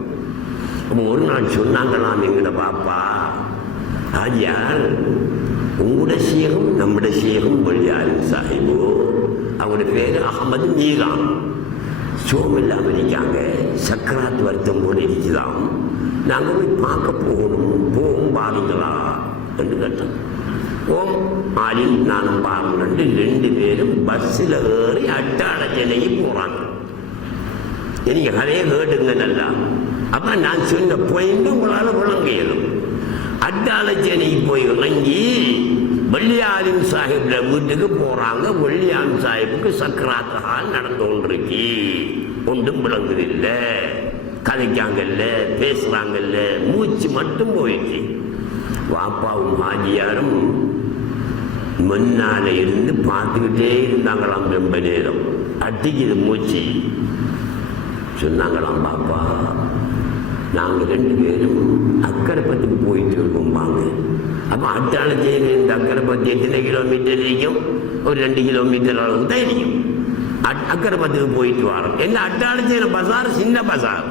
அப்போ ஒரு நாள் சொன்னாங்களாம், எங்கட பாப்பா ஹாஜியார், உங்களோட சேகம் நம்முடைய சேகம் வெள்ளியாளி சாஹிபோ, அவங்களோட பேரு அகமது மீரான், சோம் இல்லாமல் இருக்காங்க, சக்கராத் வருத்தம் போல இருக்குதாம், நாங்கள் போய் பார்க்க போகணும், போகும் பாருங்களா என்று கேட்டோம். ஓம் ஆலிம் நானும் பாருங்க, ரெண்டு பேரும் பஸ்ஸில் ஏறி அட்டாள சென்னைக்கு போகிறாங்க. நீங்க கதையை கேட்டுங்க நல்லா. அப்போ நான் சொன்ன பாயிண்ட் உங்களால் விளங்க இயலும். அட்டாள சென்னைக்கு போய் இறங்கி வெள்ளியாலிம் சாஹிப்ல வீட்டுக்கு போறாங்க. வெள்ளியாலிம் சாஹிப்புக்கு சக்கராத் ஹால் நடந்து கொண்டிருக்கு. ஒன்றும் விளங்குதில்லை, கதைக்காங்கல்ல, பேசுறாங்கல்ல, மூச்சு மட்டும் போயிடுச்சு. வாப்பாவும் ஹாஜியாரும் முன்னால இருந்து பார்த்துக்கிட்டே இருந்தாங்களாம். ரொம்ப நேரம் அட்டிக்குது மூச்சு. சொன்னாங்களாம், பாப்பா நாங்கள் ரெண்டு பேரும் அக்கரைப்பத்துக்கு போயிட்டு இருக்கோம் வாங்க. அப்போ அட்டாளச்சேரி இந்த அக்கரைப்பத்து எத்தனை கிலோமீட்டர் இருக்கும்? ஒரு 2 கிலோமீட்டர் அளவுக்கு தான் இருக்கும். அக்கரைப்பத்துக்கு போயிட்டு வரோம். என்ன அட்டாளச்சேரி பசார் சின்ன பசார்,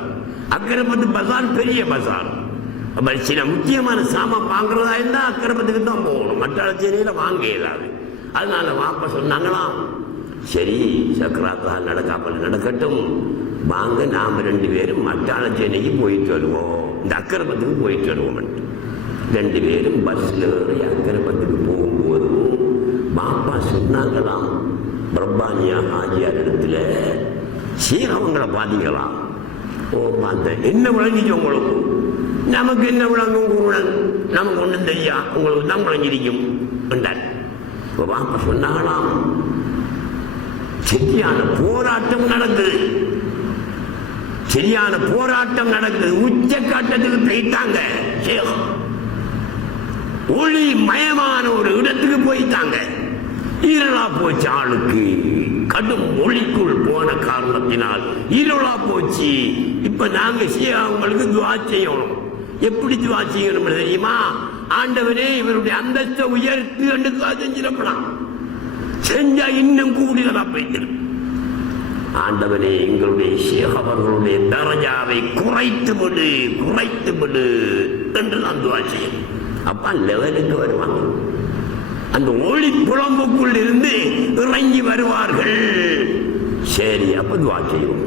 அக்கரைப்பத்து பசார் பெரிய பசார். சில முக்கியமான சாமான் வாங்குறதா இருந்தால் அக்கரைப்பத்துக்கு தான் போகணும், அட்டாளச்சேரியில் வாங்க இயலாது. அதனால வாப்பா சொன்னாங்களாம், சரி சக்கராத்தால் நடக்காமல் நடக்கட்டும், வாங்க நாம் 2 பேரும் அட்டாளச்சேரிக்கு போயிட்டு வருவோம், இந்த அக்கரைப்பத்துக்கு போயிட்டு வருவோம். 2 பேரும் பஸ்ஸில் அக்கரைப்பத்துக்கு போகும்போதும் பாப்பா சொன்னாங்களாம், பிரப்பானியா ஆஜியார் இடத்துல சீரவங்களை பார்த்தீங்களாம். ஓ பார்த்தேன். என்ன விளங்கிச்சு உங்களுக்கு? நமக்கு என்ன விளங்கும் குருடன், நமக்கு ஒன்றும் தெரியா, உங்களுக்கு தான் விளங்கிருக்கும் என்றார். வாப்ப சொன்னாலாம், சரியான போராட்டம் நடக்குது, சரியான போராட்டம் நடக்குது. உச்ச கட்டத்துக்கு போயிட்டாங்க. ஒளி மயமான ஒரு இடத்துக்கு போயிட்டாங்க. இருளா போச்சு, ஆளுக்கு கடும் ஒளிக்குள் போன காரணத்தினால் இருளா போச்சு. இப்ப நாங்க அவங்களுக்கு துவா செய்யணும். எப்படி துவா செய்யணும் தெரியுமா? ஆண்டவரே இவருடைய அந்தஸ்தை உயர்த்து என்று துவா செஞ்சிடப்படாம். செஞ்சா இன்னும் கூடுதலா போயிட்டு, ஆண்டவனே எங்களுடைய ஷேக் அவர்களுடைய தரஜாவை குறைத்து விடு, குறைத்து விடு என்று நான் துவா செய்யணும். அப்ப லெவலுக்கு வருவாங்க. அந்த ஒளி புலம்புக்குள் இருந்து இறங்கி வருவார்கள். சரி, அப்ப துவா செய்வோம்.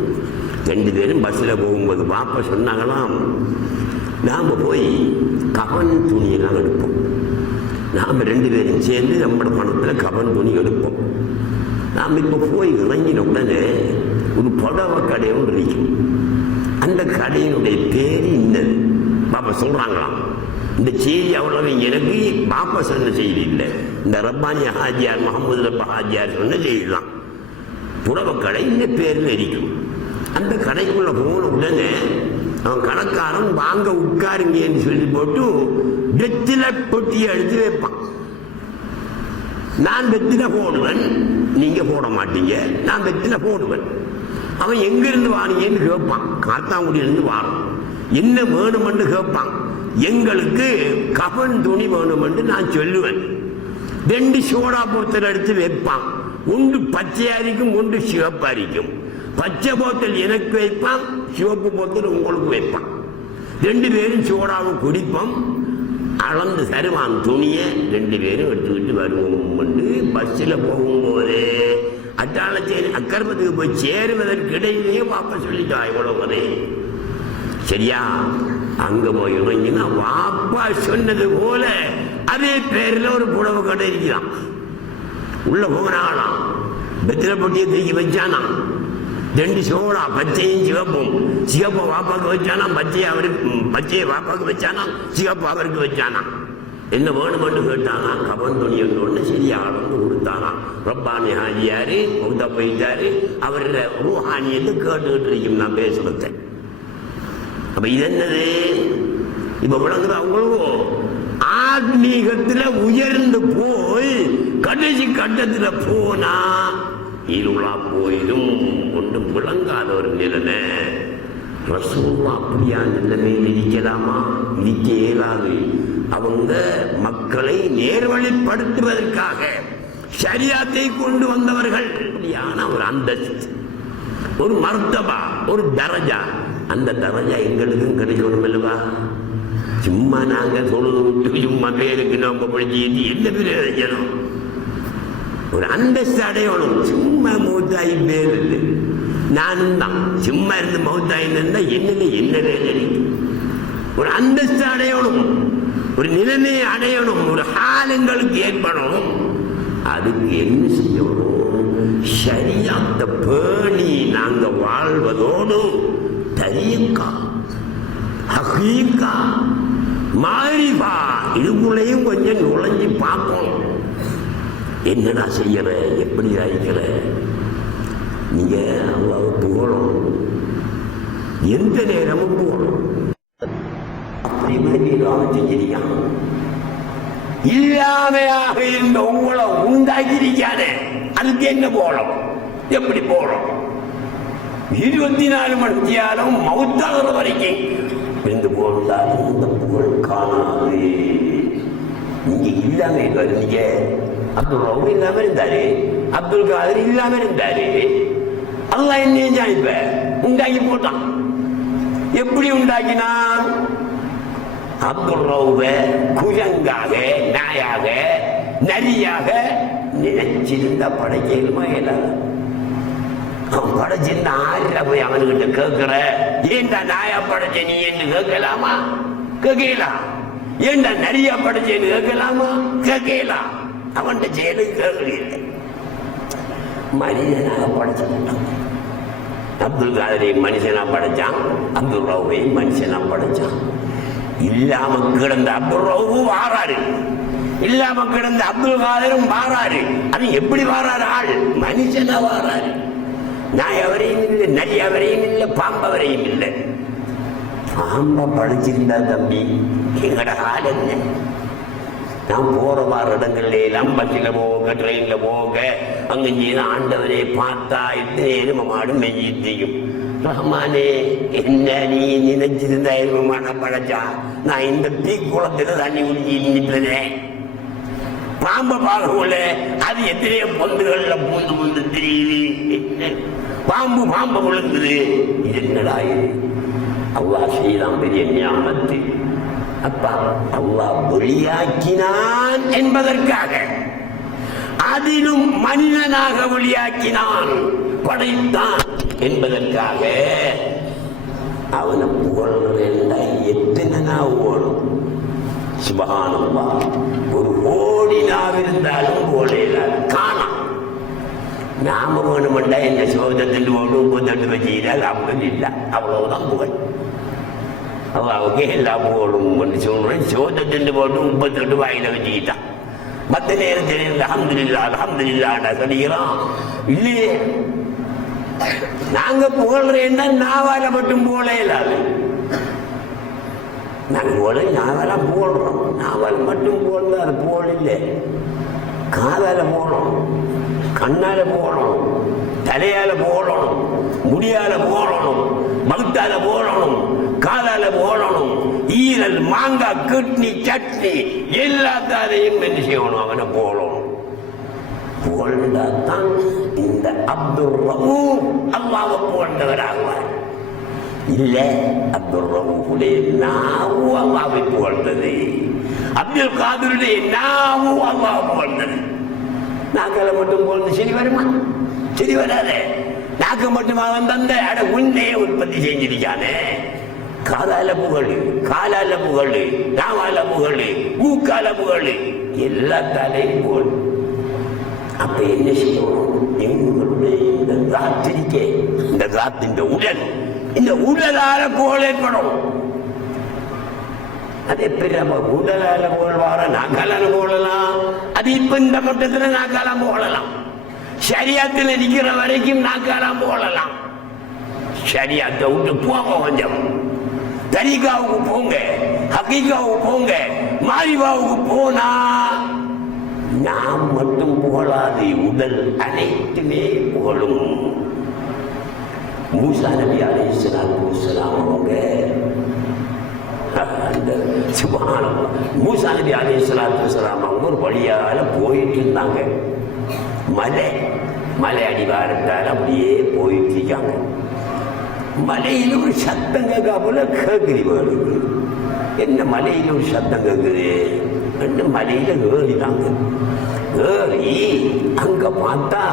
2 பேரும் பஸ்ல போகும்போது பாப்பா சொன்னாங்களாம், நாம போய் கவன் துணியெல்லாம் எடுப்போம். நாம 2 பேரும் சேர்ந்து நம்மளோட பணத்துல கவன் துணி எடுப்போம். நாம் இப்ப போய் இறங்கின உடனே ஒரு புடவை கடை ஒன்று இருக்கும். அந்த கடையினுடைய பேரு இன்னது பாப்பா சொல்றாங்களாம். இந்த செய்தி அவ்வளவு எனக்கு பாப்பா சொன்ன செய்தி இல்லை, இந்த ரப்பானி ஹாஜியார் முகமது ரப்பா ஹாஜியார் சொன்ன செய்தி தான். புடவை கடை இந்த பேர்ல இருக்கும். அந்த கடைக்குள்ள போன உடனே அவன் கணக்காரன் வாங்க உட்காருங்கன்னு சொல்லி போட்டு வெத்தில பொட்டியை எடுத்து வைப்பான். நான் வெத்தில போடுவேன், நீங்க போட மாட்டீங்க. நான் வெத்தில போடுவேன். அவன் எங்கிருந்து வாங்கின்னு கேட்பான். காத்தாங்குடியிலிருந்து வாரம். என்ன வேணுமென்று கேட்பான். எங்களுக்கு கபன் துணி வேணுமென்று நான் சொல்லுவேன். 2 சோடா போத்தல் எடுத்து வைப்பான். ஒன்று பச்சையாரிக்கும், ஒன்று சிவப்பாரிக்கும். பச்சை போத்தல் எனக்கு வைப்பான், சிவப்பு போத்தல் உங்களுக்கு வைப்பான். 2 பேரும் சோடாவும் குடிப்போம். அளந்து தருவான் துணியை. 2 பேரும் எடுத்துக்கிட்டு வருவோம். பஸ்ஸில் போகும்போது அட்டாளச்சேரி அக்கர்மத்துக்கு போய் சேருவதற்கு இடையிலேயே வாப்பா சொல்லிட்டா இவ்வளவு. சரியா? அங்க போய் இறங்கினா வாப்பா சொன்னது போல அதே பேர்ல ஒரு புடவை கடை இருக்கிறான். உள்ள போனாலாம், பெத்திர பொட்டியை தூக்கி வச்சானா. 2 சோடா, பச்சையும் சிவப்பும். சிவப்பை வாப்பாக்கு வச்சானா, பச்சையை வாப்பாக்கு வச்சானா, சிவப்பு அவருக்கு வச்சானா. என்ன வேணுமென்று கேட்டானா. கபன் துணி ஒன்று சரியா அளந்து கொடுத்தானா. ரப்பானி ஹாஜியாரு மௌத்தா போயிட்டாரு. அவரோட ரூஹானியத்தை கேட்டுக்கிட்டு இருக்கும் நான் பேசுறத. அப்ப இது என்னது? இப்ப விளங்குற அவங்களும் ஆத்மீகத்துல உயர்ந்து போய் கடைசி கட்டத்துல போனா இருளா போயிடும். ஒன்றும் விளங்காத ஒரு நிலைமை. ரசூலுல்லாஹ் அப்படியா நிலைமையில் இருக்கலாமா? இருக்க இயலாது. அவங்க மக்களை நேர்வழிப்படுத்துவதற்காக ஷரியாத்தை கொண்டு வந்தவர்கள். அப்படியான ஒரு அந்தஸ்து, ஒரு மர்த்தபா, ஒரு தரஜா. அந்த தரஜா எங்களுக்கும் கிடைக்கணும் அல்லவா? சும்மா நாங்க தொழுது விட்டு சும்மா பேருக்கு நம்ம படிச்சு என்ன பிரயோஜனம்? ஒரு அந்தஸ்து அடையணும். சும்மா மௌத்தாயி பேர் இல்லை. நானும் தான் சும்மா இருந்து மௌத்தாயின்னு இருந்தா என்னது என்ன வேலை? ஒரு அந்தஸ்து அடையணும், ஒரு நிலைமையை அடையணும், ஒரு ஹாலங்களுக்கு ஏற்படணும். அதுக்கு என்ன செய்யணும்? ஷரியத்தை பேணி நாங்க வாழ்வதோடு தரீக்கா, ஹகீகா, மாரிஃபா இதுக்குள்ளேயும் கொஞ்சம் நுழைஞ்சு பார்க்கணும். என்னடா செய்யற, எப்படி ஆயிக்கிற? நீங்க அல்லாஹ்வை புகழணும், எந்த நேரமும் புகழணும். அப்படி செஞ்சிருக்கா இல்லாமையாக இருந்த உங்களை உண்டாக்கியிருக்கானே, அதுக்கு என்ன போகலாம்? எப்படி போகலாம்? 24 மணி நேரம் மௌத்தாகிற வரைக்கும் இருந்து போட்டாலும் இந்த புகழ் காணாது. நீங்க இல்லாம வருவீங்க. அப்துல் ரவுப் இல்லாம இருந்தாரு, அப்துல் காதர் இல்லாம இருந்தாரு. அல்லாஹ் என்ன ஜானிப்ப உண்டாக்கி போட்டான். எப்படி உண்டாக்கினான்? அப்துல் ரவுப குரங்காக, நாயாக, நரியாக நினைச்சிருந்தா படைக்கலுமா? இயலாது. அவன் படைச்சிருந்த ஆறுல போய் அவனுக்கிட்ட கேட்கிற, ஏண்டா நாயா படைச்ச நீ என்று கேட்கலாமா? கேட்கலாம். ஏண்டா நரியா படைச்சேன்னு கேட்கலாமா? கேட்கலாம். அவன் செயலுக்கு கேட்கல. மனிதனாக படைச்சான். அப்துல் காதரை மனுஷனா படைச்சான், அப்துல் ரவுபை மனுஷனா படைச்சான். இல்லாம கிடந்த அப்துல் ரவுஃபும் வாராரு, இல்லாம கிடந்த அப்துல் காதரும் வாராரு. அது எப்படி வாராரு? ஆள் மனுஷனா வாராரு. நாய் அவரையும் இல்லை, நரி அவரையும் இல்லை, பாம்பவரையும் இல்லை. பாம்ப படைச்சிருந்தா தம்பி எங்கட ஆள் என்ன? நான் போற வார இடங்கள்ல எல்லாம் பஸ்ல போக, ட்ரெயின்ல போக, அங்கே ஆண்டவரை பார்த்தா எத்தனை எரும மாடு மெய்யும். ரஹ்மானே, என்ன நீ நினைச்சிருந்த எருமமான படைச்சா நான் இந்த தீ குளத்துல தண்ணி குடிச்சு நிற்பேன். பாம்பை பார்க்கல, அது எத்தனையோ பொந்துகள்ல பூந்து பூந்து தெரியுது. பாம்பு பாம்பு விழுங்குது. இது என்னடா இது? அல்லாஹ் செய்தான் பெரிய ஞானத்து. அப்பா அல்லாஹ் வெளியாக்கினான் என்பதற்காக, அதிலும் மனிதனாக வெளியாக்கினான், படைத்தான் என்பதற்காக அவனை புகழ்றா எத்தனை நாள் ஓடும்? சுபஹானல்லாஹ். ஒரு கோடி நாள் இருந்தாலும் போலையில காணாம். நாம வேணுமெண்டா என்ன சோதத்தில் ஓடு 38 வச்சுக்கிறால் அப்படின்னு இல்லை, அவ்வளவுதான் புகழ். அல்லாவுக்கு எல்லா புகழும் என்று சொல்றேன். சோதத்தில் போட்டு 38 வாயில வச்சுக்கிட்டான். மற்ற நேரத்தில் அல்ஹம்துலில்லாஹ் அல்ஹம்துலில்லாஹ் சொல்லிக்கிறோம் இல்லையே. நாங்க புகழ்றேன்னா நாவால மட்டும் போல இல்லாது. நாங்கள் நாவெல்லாம் போடுறோம், நாவல் மட்டும் போடல, அது போல் இல்லை. காதால போடணும், கண்ணால போடணும், தலையால போடணும், முடியால போடணும், மகுத்தால போடணும், காதால போடணும். ஈரல், மாங்காய், கிட்னி, சட்னி எல்லாத்தாலையும் என்ன செய்யணும்? அவனை போடணும். புகழ்ந்தாத்தான் இந்த அப்துல் ரவுஃப் அல்லாஹ்வை புகழ்ந்தவராகுவார். இல்ல, அப்துல் ரவுஃபுடைய நாவு அல்லாஹ்வை புகழ்ந்தது, அப்துல் காதருடைய நாவு அல்லாஹ்வை புகழ்ந்தது. நாக்களை மட்டும் புகழ்ந்து சரி வருமா? சரி வராது. நாக்க மட்டும் அவன் தந்த அட உன்னையே உற்பத்தி செஞ்சிருக்கானே. காதால புகழு, காலால புகழு, நாவால புகழு, மூக்கால புகழு, எல்லாத்தாலையும் புகழ். அப்ப என்ன செய்யணும்? எங்களுடைய இந்த காத்திரிக்கை, இந்த காத்தின் உடல், இந்த உடலால புகழ் ஏற்படும். அது எப்படி நம்ம உடலால புகழ் வார நாக்கால புகழலாம். அது இப்ப இந்த மட்டத்துல நாக்கால புகழலாம். ஷரியாத்துல நிக்கிற வரைக்கும் நாக்கால புகழலாம். ஷரியாத்தை விட்டு போங்க, கொஞ்சம் தரிகாவுக்கு போங்க, ஹகீகாவுக்கு போங்க, மாரிவாவுக்கு போனா நாம் மட்டும் புகழாது, உடல் அனைத்துமே புகழும். மூசா நபி அலைஹிஸ்ஸலாத்து வஸ்ஸலாம் அவங்க சுப்ஹானல்லாஹ், மூசா நபி அலைஹிஸ்ஸலாத்து வஸ்ஸலாம் அவங்க ஒரு வழியால போயிட்டு இருந்தாங்க. மலை அடிவாரத்தால் அப்படியே போயிட்டு இருக்காங்க. மலையில் ஒரு சத்தம் கேட்காமல கேட்குது. என்ன மலையில் ஒரு சத்தம் கேட்குது? ரெண்டு மலையில ஏறிதாங்க. ஏறி அங்க பார்த்தா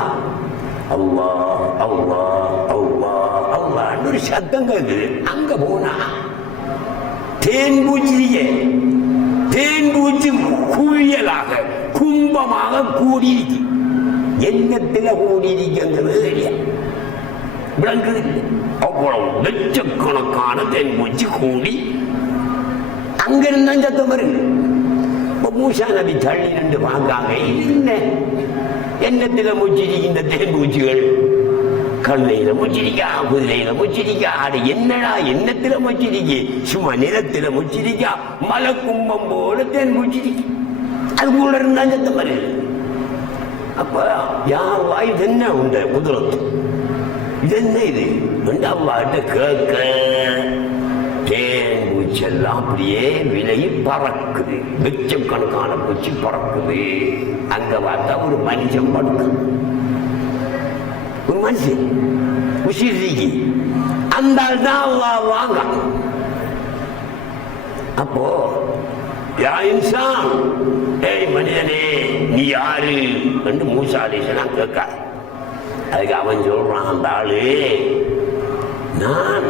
அல்லாஹ் அல்லாஹ் அல்லாஹ் அல்லாஹ்னு ஒரு சத்தம் கேட்குது. அங்க போனா தேன்பூச்சி குவியலாக கும்பமாக கூடியிருக்கு. எண்ணத்துல கூடியிருக்கிறது விளங்குது. அவ்வளவு லட்சக்கணக்கான தேன்பூச்சி கூடி அங்கிருந்தா சத்தம் வருது. மூசா நபி தள்ளி நின்று பார்க்காங்க. என்ன எண்ணத்துல மூச்சிருக்கின்ற தேன்பூச்சிகள்? கல்லையில மூச்சிருக்கா, குதிரையில மூச்சிருக்கா, அது என்னடா எண்ணத்துல மூச்சிருக்கு? சும்மா நிலத்துல மூச்சிருக்கா, மலை கும்பம் போல தேன் மூச்சிருக்கு. அது கூட இருந்தா சத்தம் வருது. அப்ப யார் வாய் என்ன உண்ட குதிரத்து? இது என்ன இது? அல்லாஹ்ட்ட கேட்க தேன் பூச்செல்லாம் அப்படியே விலகி பறக்குது. லட்சக்கணக்கான பூச்சி பறக்குது. அங்க பார்த்தா ஒரு மனுஷன் படுக்கு. ஒரு மனுஷன் உசிரிக்கு அந்த ஆள் தான் அல்லாஹ் வாங்க. அப்போ யா இன்சான், ஏய் மனிதனே நீ யாரு என்று மூசா அலைஹிஸ்ஸலாம் கேட்க. அதுக்கு அவன் சொல்றான், அந்த ஆளு நான்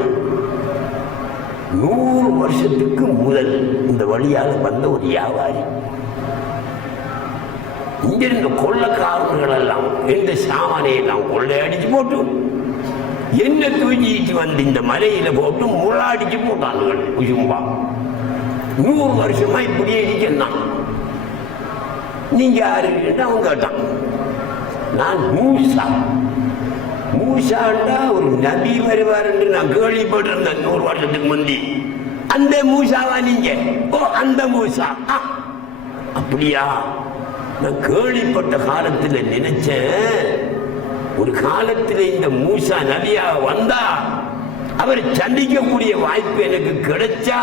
100 வருஷத்துக்கு முதல் இந்த வழியாக வந்த ஒரு வியாபாரி. இங்கிருந்த கொள்ளக்காரர்கள் எல்லாம் எந்த சாமானை எல்லாம் கொள்ளையடிச்சு போட்டு என்ன தூக்கிட்டு வந்து இந்த மலையில போட்டு முளாடிச்சு போட்டார்கள். குசும்பா 100 வருஷமா இப்படியே இருக்கேன். நீங்க யாருன்னு அவன் கேட்டான். நான் மூசா. மூசாண்டா ஒரு நபி வருவார் என்று நான் கேள்விப்பட்டிருந்தேன் 100 வருஷத்துக்கு முந்தி. அந்த மூசாவா நீங்க? ஓ, அந்த மூசா. அப்படியா? நான் கேள்விப்பட்ட காலத்தில் நினைச்சேன், ஒரு காலத்தில் இந்த மூசா நபியா வந்தா அவரை சந்திக்கக்கூடிய வாய்ப்பு எனக்கு கிடைச்சா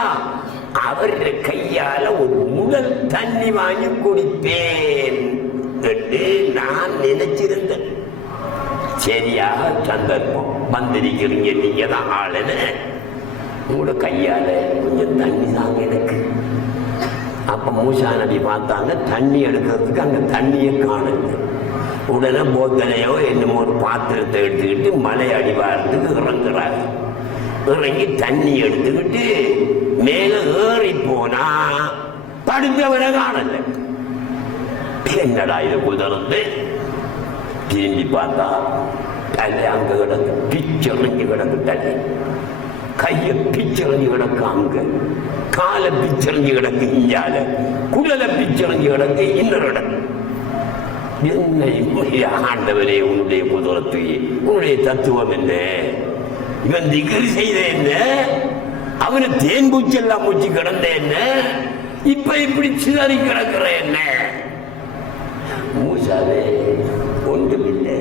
அவருடைய கையால ஒரு முதல் தண்ணி வாங்கி குடிப்பேன் என்று நான் நினைச்சிருந்தேன். சரியா சந்தர்ப்பம் வந்திருக்கிறீங்க, நீங்க தான் ஆளுன்னு உங்களோட கையால கொஞ்சம் தண்ணி தாங்க எனக்கு. அப்ப மூசா நபி பார்த்தாங்க, தண்ணி எடுக்கிறதுக்கு அங்க தண்ணியை காணுங்க. உடனே போத்தலையோ என்னமோ ஒரு பாத்திரத்தை எடுத்துக்கிட்டு மலை அடிவாரத்துக்கு இறங்குறாரு. இறங்கி தண்ணி எடுத்துக்கிட்டு மேல ஏறி போனா படுத்தவரை காணல. என்னடா இது குதிரந்து திரும்பி பார்த்தா தண்ணி அங்க கிடக்கு, பிச்சறிஞ்சு கிடக்கு தண்ணி. கைய பிச்சறிஞ்சு கிடக்கு அங்க, காலை பிச்சறிஞ்சு கிடக்கு இஞ்சால, குடலை பிச்சறிஞ்சு கிடக்கு இன்னொரு இடம். என்னை ஆண்டவரே, உன்னுடைய குதிரத்து, உன்னுடைய தத்துவம் என்ன? இவன் திக்ரு செய்த என்ன? அவனை தேன் பூச்செல்லாம் மூச்சு கிடந்த என்ன? இப்ப இப்படி சிதறி கிடக்கிற என்ன? மூசாவே, ஒன்றுமில்லை,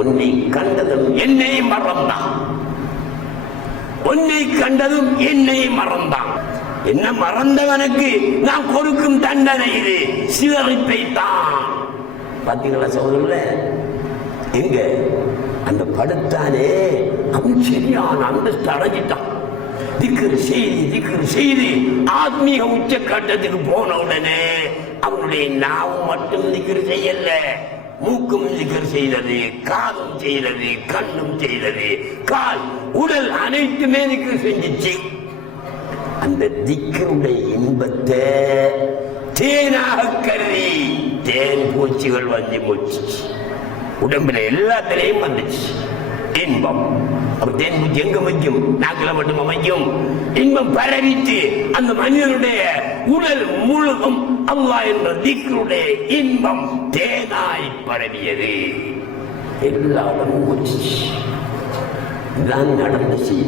உன்னை கண்டதும் என்னை மறந்தான். உன்னை கண்டதும் என்னை மறந்தான். என்ன மறந்தவனுக்கு நான் கொடுக்கும் தண்டனை இது, சிதறிப்பை தான். பாத்தீங்களா சோதரில்? எங்க அந்த படுத்தானே அவன் சரியான அந்தஸ்து அடைஞ்சிட்டான். திக்ரு செய்தி ஆத்மீக உச்சக்கட்டத்துக்கு போன உடனே அவனுடைய நாவும் மட்டும் திக்ரு செய்யல, மூக்கும் திக்ரு செய்தது, காதும் செய்தது, கண்ணும் செய்தது, கால் உடல் அனைத்துமே திக்ரு செஞ்சிச்சு. அந்த திக்ருடைய இன்பத்தை தேனாக கருதி தேன் பூச்சிகள் வந்து மூச்சு உடம்புல எல்லாத்திலையும் வந்துச்சு இன்பம். அப்ப தேன் பூச்சி எங்க வைக்கும்? நாக்கில மட்டும் அமைக்கும். இன்பம் பரவிட்டு அந்த மனிதனுடைய உடல் முழுதும் அல்லாஹ் என்ற திக்ருடைய இன்பம் தேனாய் பரவியது. எல்லா இடமும் மூச்சு. இதுதான் நடந்துச்சு.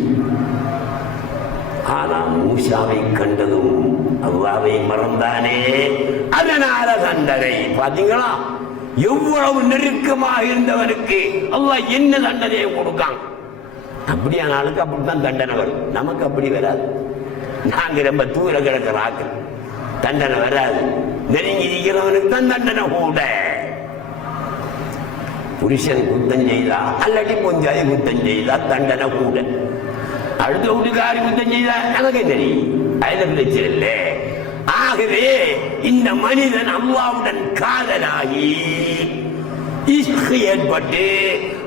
ஆனா மூசாவை கண்டதும் அல்லாஹ்வை மறந்தானே, அதனால தண்டனை. பாத்தீங்களா, எவ்வளவு நெருக்கமாக இருந்தவனுக்கு அல்லாஹ் என்ன தண்டனையை கொடுக்கான். அப்படியான ஆளுக்கு அப்படித்தான் தண்டனை வரும். நமக்கு அப்படி வராது. நாங்க ரொம்ப தூர கிடக்கிற ஆக்கள், தண்டனை வராது. நெருங்கி இருக்கிறவனுக்கு தான் தண்டனை கூட. புருஷன் குத்தம் செய்தா அல்லாட்டி பொஞ்சாதி குத்தம் செய்தா தண்டனை கூட. அடுத்த வீட்டுக்காரி குத்தம் செய்தா நமக்கு தெரியும், அதுல பிரச்சனை இல்லை. ஆகவே இந்த மனிதன் அல்லாஹ்வுடன் காதலாகி இஷ்கு ஏற்பட்டு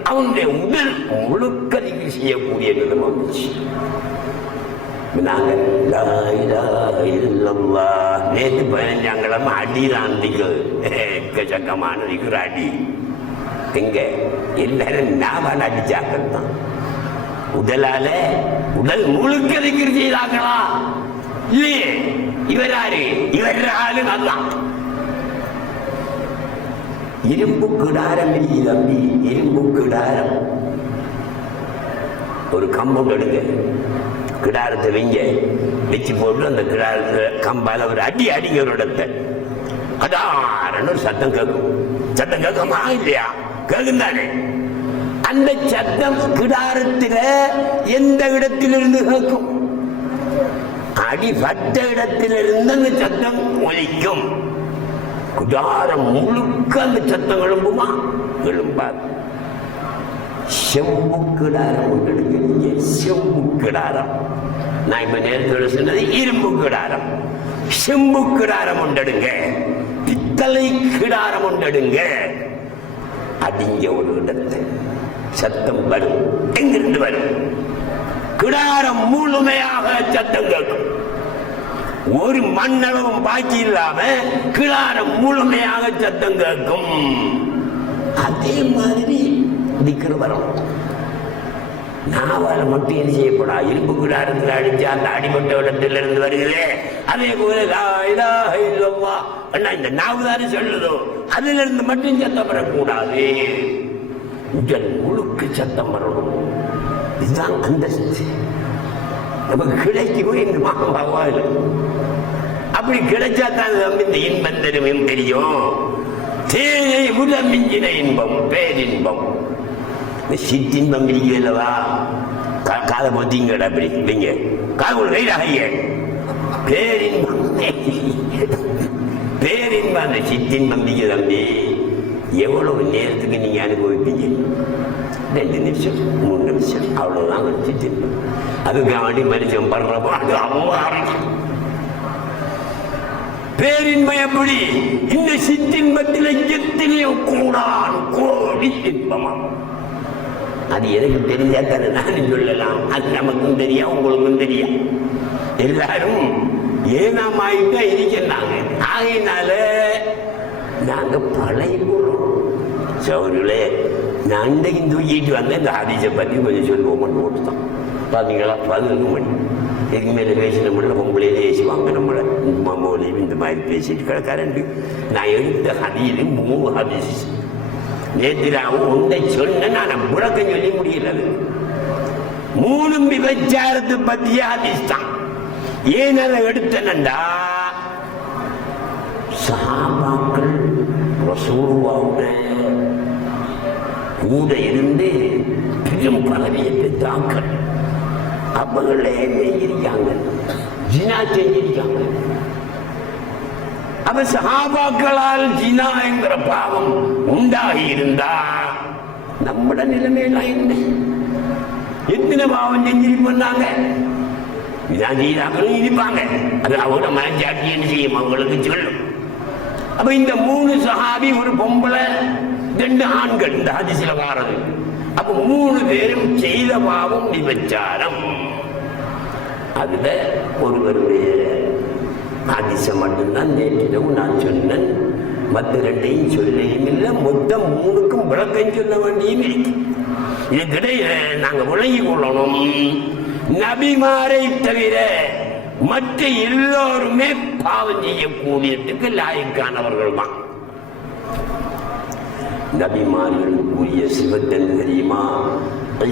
அவனுடைய உடல் முழுக்க திக்ர் செய்யக்கூடிய நிலைமை வந்துச்சு. நாங்கள் நேற்று 15ஆம் கிழமை அடிதான் திக்ர், எக்கச்சக்கமான திக்ர் அடி. எங்க எல்லாரும் நாவால் அடிச்சாக்கள் தான். உடலால உடல் முழுக்க திக்ர் செய்தாங்களா? இல்லையே. இவராரு? இவராரு அல்லாஹ். இரும்பு கிடாரம் தம்பி, இரும்பு கிடாரம். ஒரு கம்பம் எடுங்க, கிடாரத்தை வைங்க, வச்சு போட்டு அந்த கிடாரத்தை கம்பால ஒரு அடி அடிங்க ஒரு இடத்தை. அதான் ஒரு சத்தம் கேட்கும். சத்தம் கேட்குமா இல்லையா? கேட்கும் தானே. அந்த சத்தம் கிடாரத்தில் எந்த இடத்திலிருந்து கேட்கும்? அடிபட்ட இடத்திலிருந்து அந்த சத்தம் ஒலிக்கும். குடாரம் முழுக்க அந்த சத்தம் எழும்புமா? எழும்பாது. செம்பு கிடாரம் ஒன்று எடுக்கிறீங்க. செம்பு கிடாரம். நான் இப்ப நேரத்தோட சொன்னது இரும்பு கிடாரம். செம்பு கிடாரம் ஒன்றெடுங்க, பித்தளை கிடாரம் ஒன்றெடுங்க, அடிங்க ஒரு இடத்தை. சத்தம் வரும். எங்கிருந்து வரும்? கிடாரம் முழுமையாக சத்தம் கேட்கும். ஒரு மண்ணளவும் பாக்கி இல்லாம கிடாரம் முழுமையாக சத்தம் கேட்கும். அதே மாதிரி திக்ர் வரும். நாவால மட்டும் என்ன செய்யப்படா, இரும்பு கிடாரத்தில் அடிச்சு அந்த அடிபட்ட இடத்துல இருந்து வருகிறே அதே போல லா இலாஹ இல்லல்லாஹ் அண்ணா இந்த நாவு தானே சொல்லுதோ அதுல இருந்து மட்டும் சத்தம் வரக்கூடாது, உடல் முழுக்க சத்தம் வரணும். இதுதான் அந்தஸ்து நமக்கு கிடைக்கும் இந்த மாவாவில். அப்படி கிடைச்சா தான் இந்த இன்பம் தருமையும் தெரியும். தேனை உள்ள மிஞ்சின இன்பம் பேரின்பம். சிற்றின்பம் இல்லவா, காதை பொத்திங்கட அப்படி இல்லைங்க, காது கைதாகிய பேரின்பம். பேரின்பம் அந்த சிற்றின்பம் நீங்க தம்பி எவ்வளவு நேரத்துக்கு நீங்க அனுபவிப்பீங்க? 2 நிமிஷம் 3 நிமிஷம் அவ்வளவுதான் சிற்றின்பம். அதுக்காண்டி மனுஷன் படுற பாடு அவ்வாறு. பேரின்மை எப்படி? இந்த சிற்றின்பத்தில் எத்தனையோ கூடான் கோடி இன்பமா. அது எனக்கு தெரிஞ்சா தானே நான் சொல்லலாம். அது நமக்கும் தெரியும், உங்களுக்கும் தெரியும். எல்லாரும் ஏனாமாயிட்டா இருக்கின்றாங்க. ஆகையினால நாங்க பழையபோறோம். சௌரிலே நான் அன்றைக்கு தூக்கிட்டு வந்தேன். இந்த ஹதீஸை பற்றி கொஞ்சம் சொல்லுவோம் போட்டுதான். பார்த்தீங்களா, 11 மணி இதுக்கு மேலே பேசின முடியல. பொம்பளையிலே ஏசுவாங்க நம்மளை, மோலையும் இந்த மாதிரி பேசிட்டு கிடக்காரண்டு. நான் எடுத்த ஹதீஸு 3 ஹதீஸ். நேத்திராவும் ஒன்றை சொன்ன நான் விளக்கம் சொல்லி முடியல. 3 விபச்சாரத்தை பற்றிய ஹதீஸ் தான். ஏன் அதை எடுத்தனண்டா, சஹாபாக்கள் ரசூலுல்லாஹ்வோட கூட இருந்து பெரும் பதவியை பெற்றாக்கள். அவங்களே செஞ்சிருக்காங்க, ஜினா செஞ்சிருக்காங்க. அப்ப சஹாபாக்களால் ஜினா என்கிற பாவம் உண்டாகி இருந்தா நம்மட நிலைமையெல்லாம் என்ன? எத்தனை பாவம் செஞ்சிருப்பாங்க? ஜீதாக்களும் இருப்பாங்க. அது அவங்களோட மனச்சாட்சி என்ன செய்யும், அவங்களுக்கு சொல்லும். அப்ப இந்த 3 சஹாபி, ஒரு பொம்பளை, 2 ஆண்கள் இந்த ஹதீஸ்ல வாரது. அப்ப 3 பேரும் செய்த பாவம் விபச்சாரம். அதுல ஒருவருடைய ஹதீஸை மட்டும்தான் நேற்றிடவும் நான் சொன்னேன். மற்ற 2ஐயும் சொல்லையும் இல்லை. மொத்தம் 3க்கும் விளக்கம் சொல்ல வேண்டியும் இருக்கு. இதுக்கிடையே நாங்க விளங்கி கொள்ளணும், நபிமாரை தவிர மற்ற எல்லோருமே பாவம் செய்யக்கூடியதுக்கு லாயக்கானவர்கள் தான். நபிமார்களுக்குரிய சிவத்தன் தெரியுமா?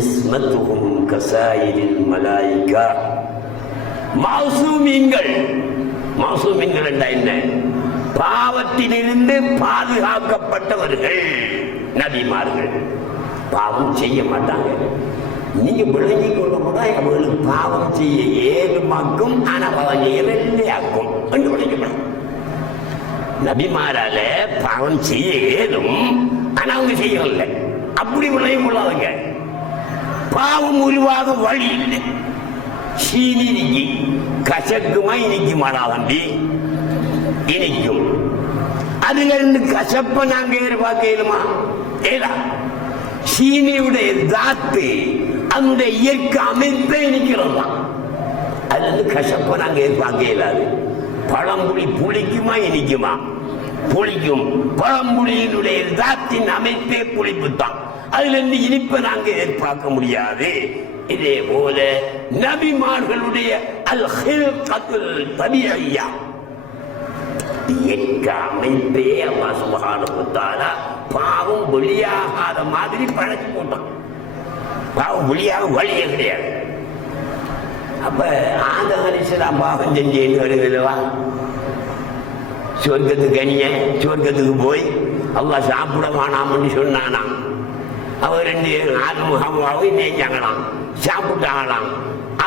இஸ்மத்துஹும் கஸாயிரில் மலாயிகா. மாசூமீன்கள். மாசூமீன்கள் என்றால் என்ன? பாவத்திலிருந்து பாதுகாக்கப்பட்டவர்கள் நபிமார்கள். பாவம் செய்ய மாட்டாங்க. நீங்க விளங்கி கொள்ள கூட அவர்களுக்கு பாவம் செய்ய ஏதுமாக்கும், ஆனா பாவம் செய்ய வெள்ளையாக்கும் என்று விளங்கப்படும். நபிமாரால பாவம் செய்ய ஏதும், ஆனா அவங்க செய்யவில்லை. அப்படி விளங்கி கொள்ளாதங்க. பாவம் உருவாக வழி இல்லை. சீனி இனிக்கி கசக்குமா இனிக்குமாடா தம்பி? இனிக்கும். அதுல இருந்து கசப்ப நாங்க எதிர்பார்க்கலுமா? ஏதா சீனியுடைய தாத்து அதனுடைய இயற்கை அமைப்பே இனிக்கிறது தான். அதுல இருந்து கசப்ப நாங்க எதிர்பார்க்க இயலாது. பழம்புளி புளிக்குமா இனிக்குமா? புளிக்கும். பழம்புளியினுடைய தாத்தின் அமைப்பே புளிப்பு தான். அதுல இருந்து இனிப்பை நாங்க எதிர்பார்க்க முடியாது. இதே போல நபிமார்களுடைய அல் ஹில்கத்துல் தபிய்யா, இயற்கை அமைப்பே அல்லாஹ் சுப்ஹானஹு வ தஆலா பாவம் வெளியாகாத மாதிரி பழக்கி போட்டான். பாவம் வெளியாக வழியே கிடையாது. அப்ப ஆதம் அலைஹிஸ்ஸலாம் பாவம் செஞ்சேன்னு வருகிறவா, சொர்க்கத்துக்கு அணிய சொர்க்கத்துக்கு போய் அல்லாஹ் சாப்பிட வேணாம்னு சொன்னானா. அவர் 2 ஆதம் ஹவ்வாவும் நேஞ்சாங்களாம், சாப்பிட்டாங்களாம்.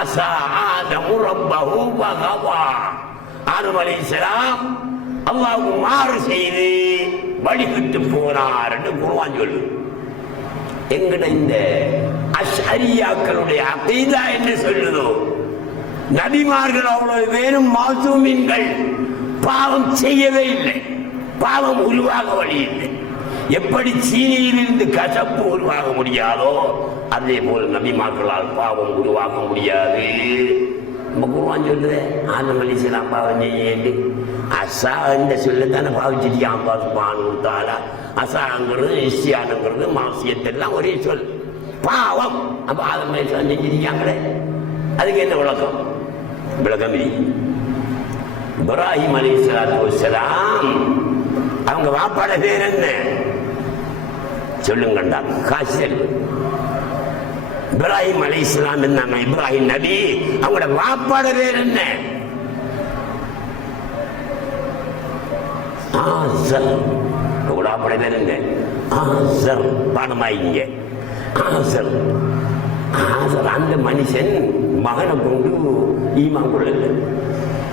அஸா ஆதமு ரப்பஹு வகவா. ஆதம் அலைஹிஸ்ஸலாம் அல்லாஹ்வுக்கு மாறு செய்து வழிவிட்டு போனார் என்று குர்ஆன் சொல்லு. எங்கட இந்த அஷ்அரியாக்களுடைய அகீதா என்ன சொல்லுதோ, நபிமார்கள் அவ்வளவு பேரும் மாசூமீன்கள், பாவம் செய்யவே இல்லை, பாவம் உருவாக வழி இல்லை. எப்படி சீனியிலிருந்து கசப்பு உருவாக முடியாதோ அதே போல் நபிமார்களால் பாவம் உருவாக முடியாது. குர்ஆன் சொல்லுது ஆதம் அலைஹிஸ்ஸலாம் பாவம் செய்ய அசா என்ற சொல்லத்தானே பாவிச்சிருக்கான் அல்லாஹ் சுப்ஹானஹு வ தஆலா. அசாங்கிறது இஸ்யானுங்கிறது மாசியத்தெல்லாம் ஒரே சொல். பாவம். அப்ப ஆதம் அலைஹிஸ்ஸலாம் செஞ்சிருக்காங்களே, அதுக்கு என்ன விளக்கம்? விளக்கம் இல்லை. இப்ராஹிம் அலைஹிஸ்ஸலாத்து வஸ்ஸலாம் அவங்க வாப்பாட பேர் என்ன சொல்லுங்கண்டா? காசில். இப்ராஹிம் அலைஹிஸ்ஸலாம் இருந்தாங்க, இப்ராஹிம் நபி, அவங்களோட வாப்பாட பேர் என்ன? ஆசர். வாப்பாட பேர் என்ன? ஆசர். பாடமாயிங்க. ஆசர். ஆசர் அந்த மனுஷன் மகனை கொண்டு ஈமான் கொள்ளல.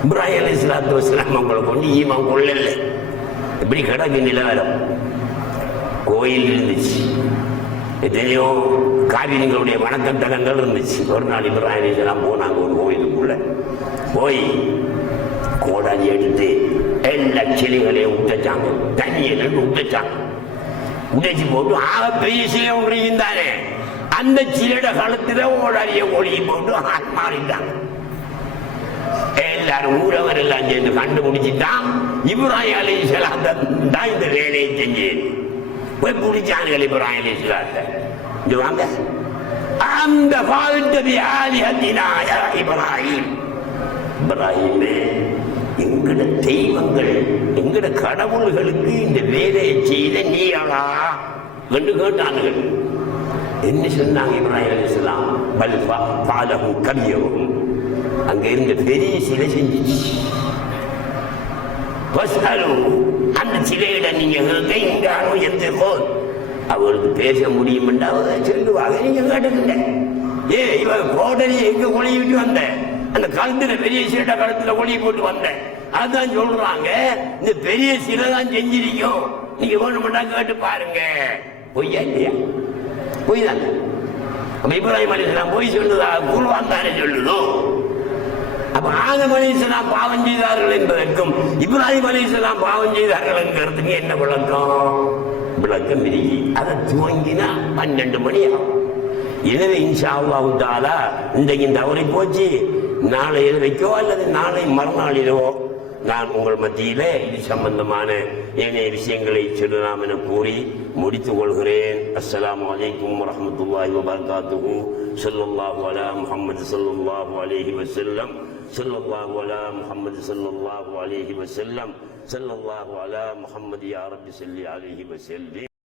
இப்ராஹிம் அலைஹிஸ்ஸலாத்து வஸ்ஸலாம் அவங்களை கொண்டு ஈமான் கொள்ளல. இப்படி கிடக்கு நிலவரம். கோயில் இருந்துச்சு, எத்தனையோ காவிரிகளுடைய வணக்கத்தலங்கள் இருந்துச்சு. ஒரு நாள் இப்ராஹிம் அலைஹிஸ்ஸலாம் போனாங்க ஒரு கோயிலுக்குள்ள. போய் கோடாலி எடுத்து எல்லா செடிகளையும் உடைச்சாங்க, தண்ணியை உடைச்சாங்க. உடைச்சு போட்டு ஆக பெரிய சிலை ஒன்று இருந்தானே, அந்த சிலையோட கழுத்துல ஓடாலிய ஒளியை போட்டு மாறிட்டாங்க. எல்லாரும் ஊரவர் எல்லாம் சேர்ந்து கண்டுபிடிச்சுட்டான் இப்ராஹிம் அலைஹிஸ்ஸலாம் தான் இந்த வேலையை செஞ்சு போய் பிடிச்சானுகள் இப்ராஹிம் அலைஹிஸ்ஸலாத்தை. இது வாங்க, அந்த வாழ்த்ததி ஆலிஹத்தினாய இப்ராஹிம். இப்ராஹிமே, எங்கட தெய்வங்கள், எங்கட கடவுள்களுக்கு இந்த வேலையை செய்த நீயாளா என்று கேட்டானுகள். என்ன சொன்னாங்க இப்ராஹிம் அலைஹிஸ்ஸலாம்? பல் பாலகும் கவியவும், அங்க இருந்த பெரிய சிலை செஞ்சிச்சு. அந்த சிலையிட நீங்க எங்கானோ எந்தோ அவருக்கு பேச முடியும் சொல்லுவாங்க. நீங்க கேட்டுக்கிட்ட இவ கோடலி எங்க ஒளிவிட்டு வந்த, அந்த கழுத்துல பெரிய சிலைட கழுத்துல ஒளி போட்டு வந்த, அதுதான் சொல்றாங்க. இந்த பெரிய சிலை தான் செஞ்சிருக்கோம், நீங்க வேணும்னா கேட்டு பாருங்க. பொய்யா இல்லையா? பொய் தானே. இப்ராஹிம் அலைஹிஸ்ஸலாம் பொய் சொல்லுதா? குர்ஆன் தானே சொல்லுதோம். அப்ப ஆதம் அலைஹிஸ்ஸலாம் பாவம் செய்தார்கள் என்பதற்கும் இப்ராஹிம் அலைஹிஸ்ஸலாம் பாவம் செய்தார்கள் என்கிறதுக்கு என்ன விளக்கம்? விளக்கம் இருக்கு. அதை துவங்கினா 12 மணி ஆகும். எனவே இன்ஷா அல்லாஹ் தஆலா இன்றைக்கு தவறி போச்சு, நாளை வைக்கோ அல்லது நாளை மறுநாளிலோ நான் உங்கள் மத்தியிலே இது சம்பந்தமான ஏனைய விஷயங்களை சொல்லலாம் என கூறி முடித்துக் கொள்கிறேன். அஸ்ஸலாமு அலைக்கும் வரஹ்மத்துல்லாஹி வபரகாத்துஹு. ஸல்லல்லாஹு அலா முஹம்மது ஸல்லல்லாஹு அலைஹி வஸல்லம். ஸல்லல்லாஹு அலா முஹம்மது ஸல்லல்லாஹு அலைஹி வஸல்லம். ஸல்லல்லாஹு அலா முஹம்மது யா ரப்பி ஸல்லி அலைஹி வஸல்லம்.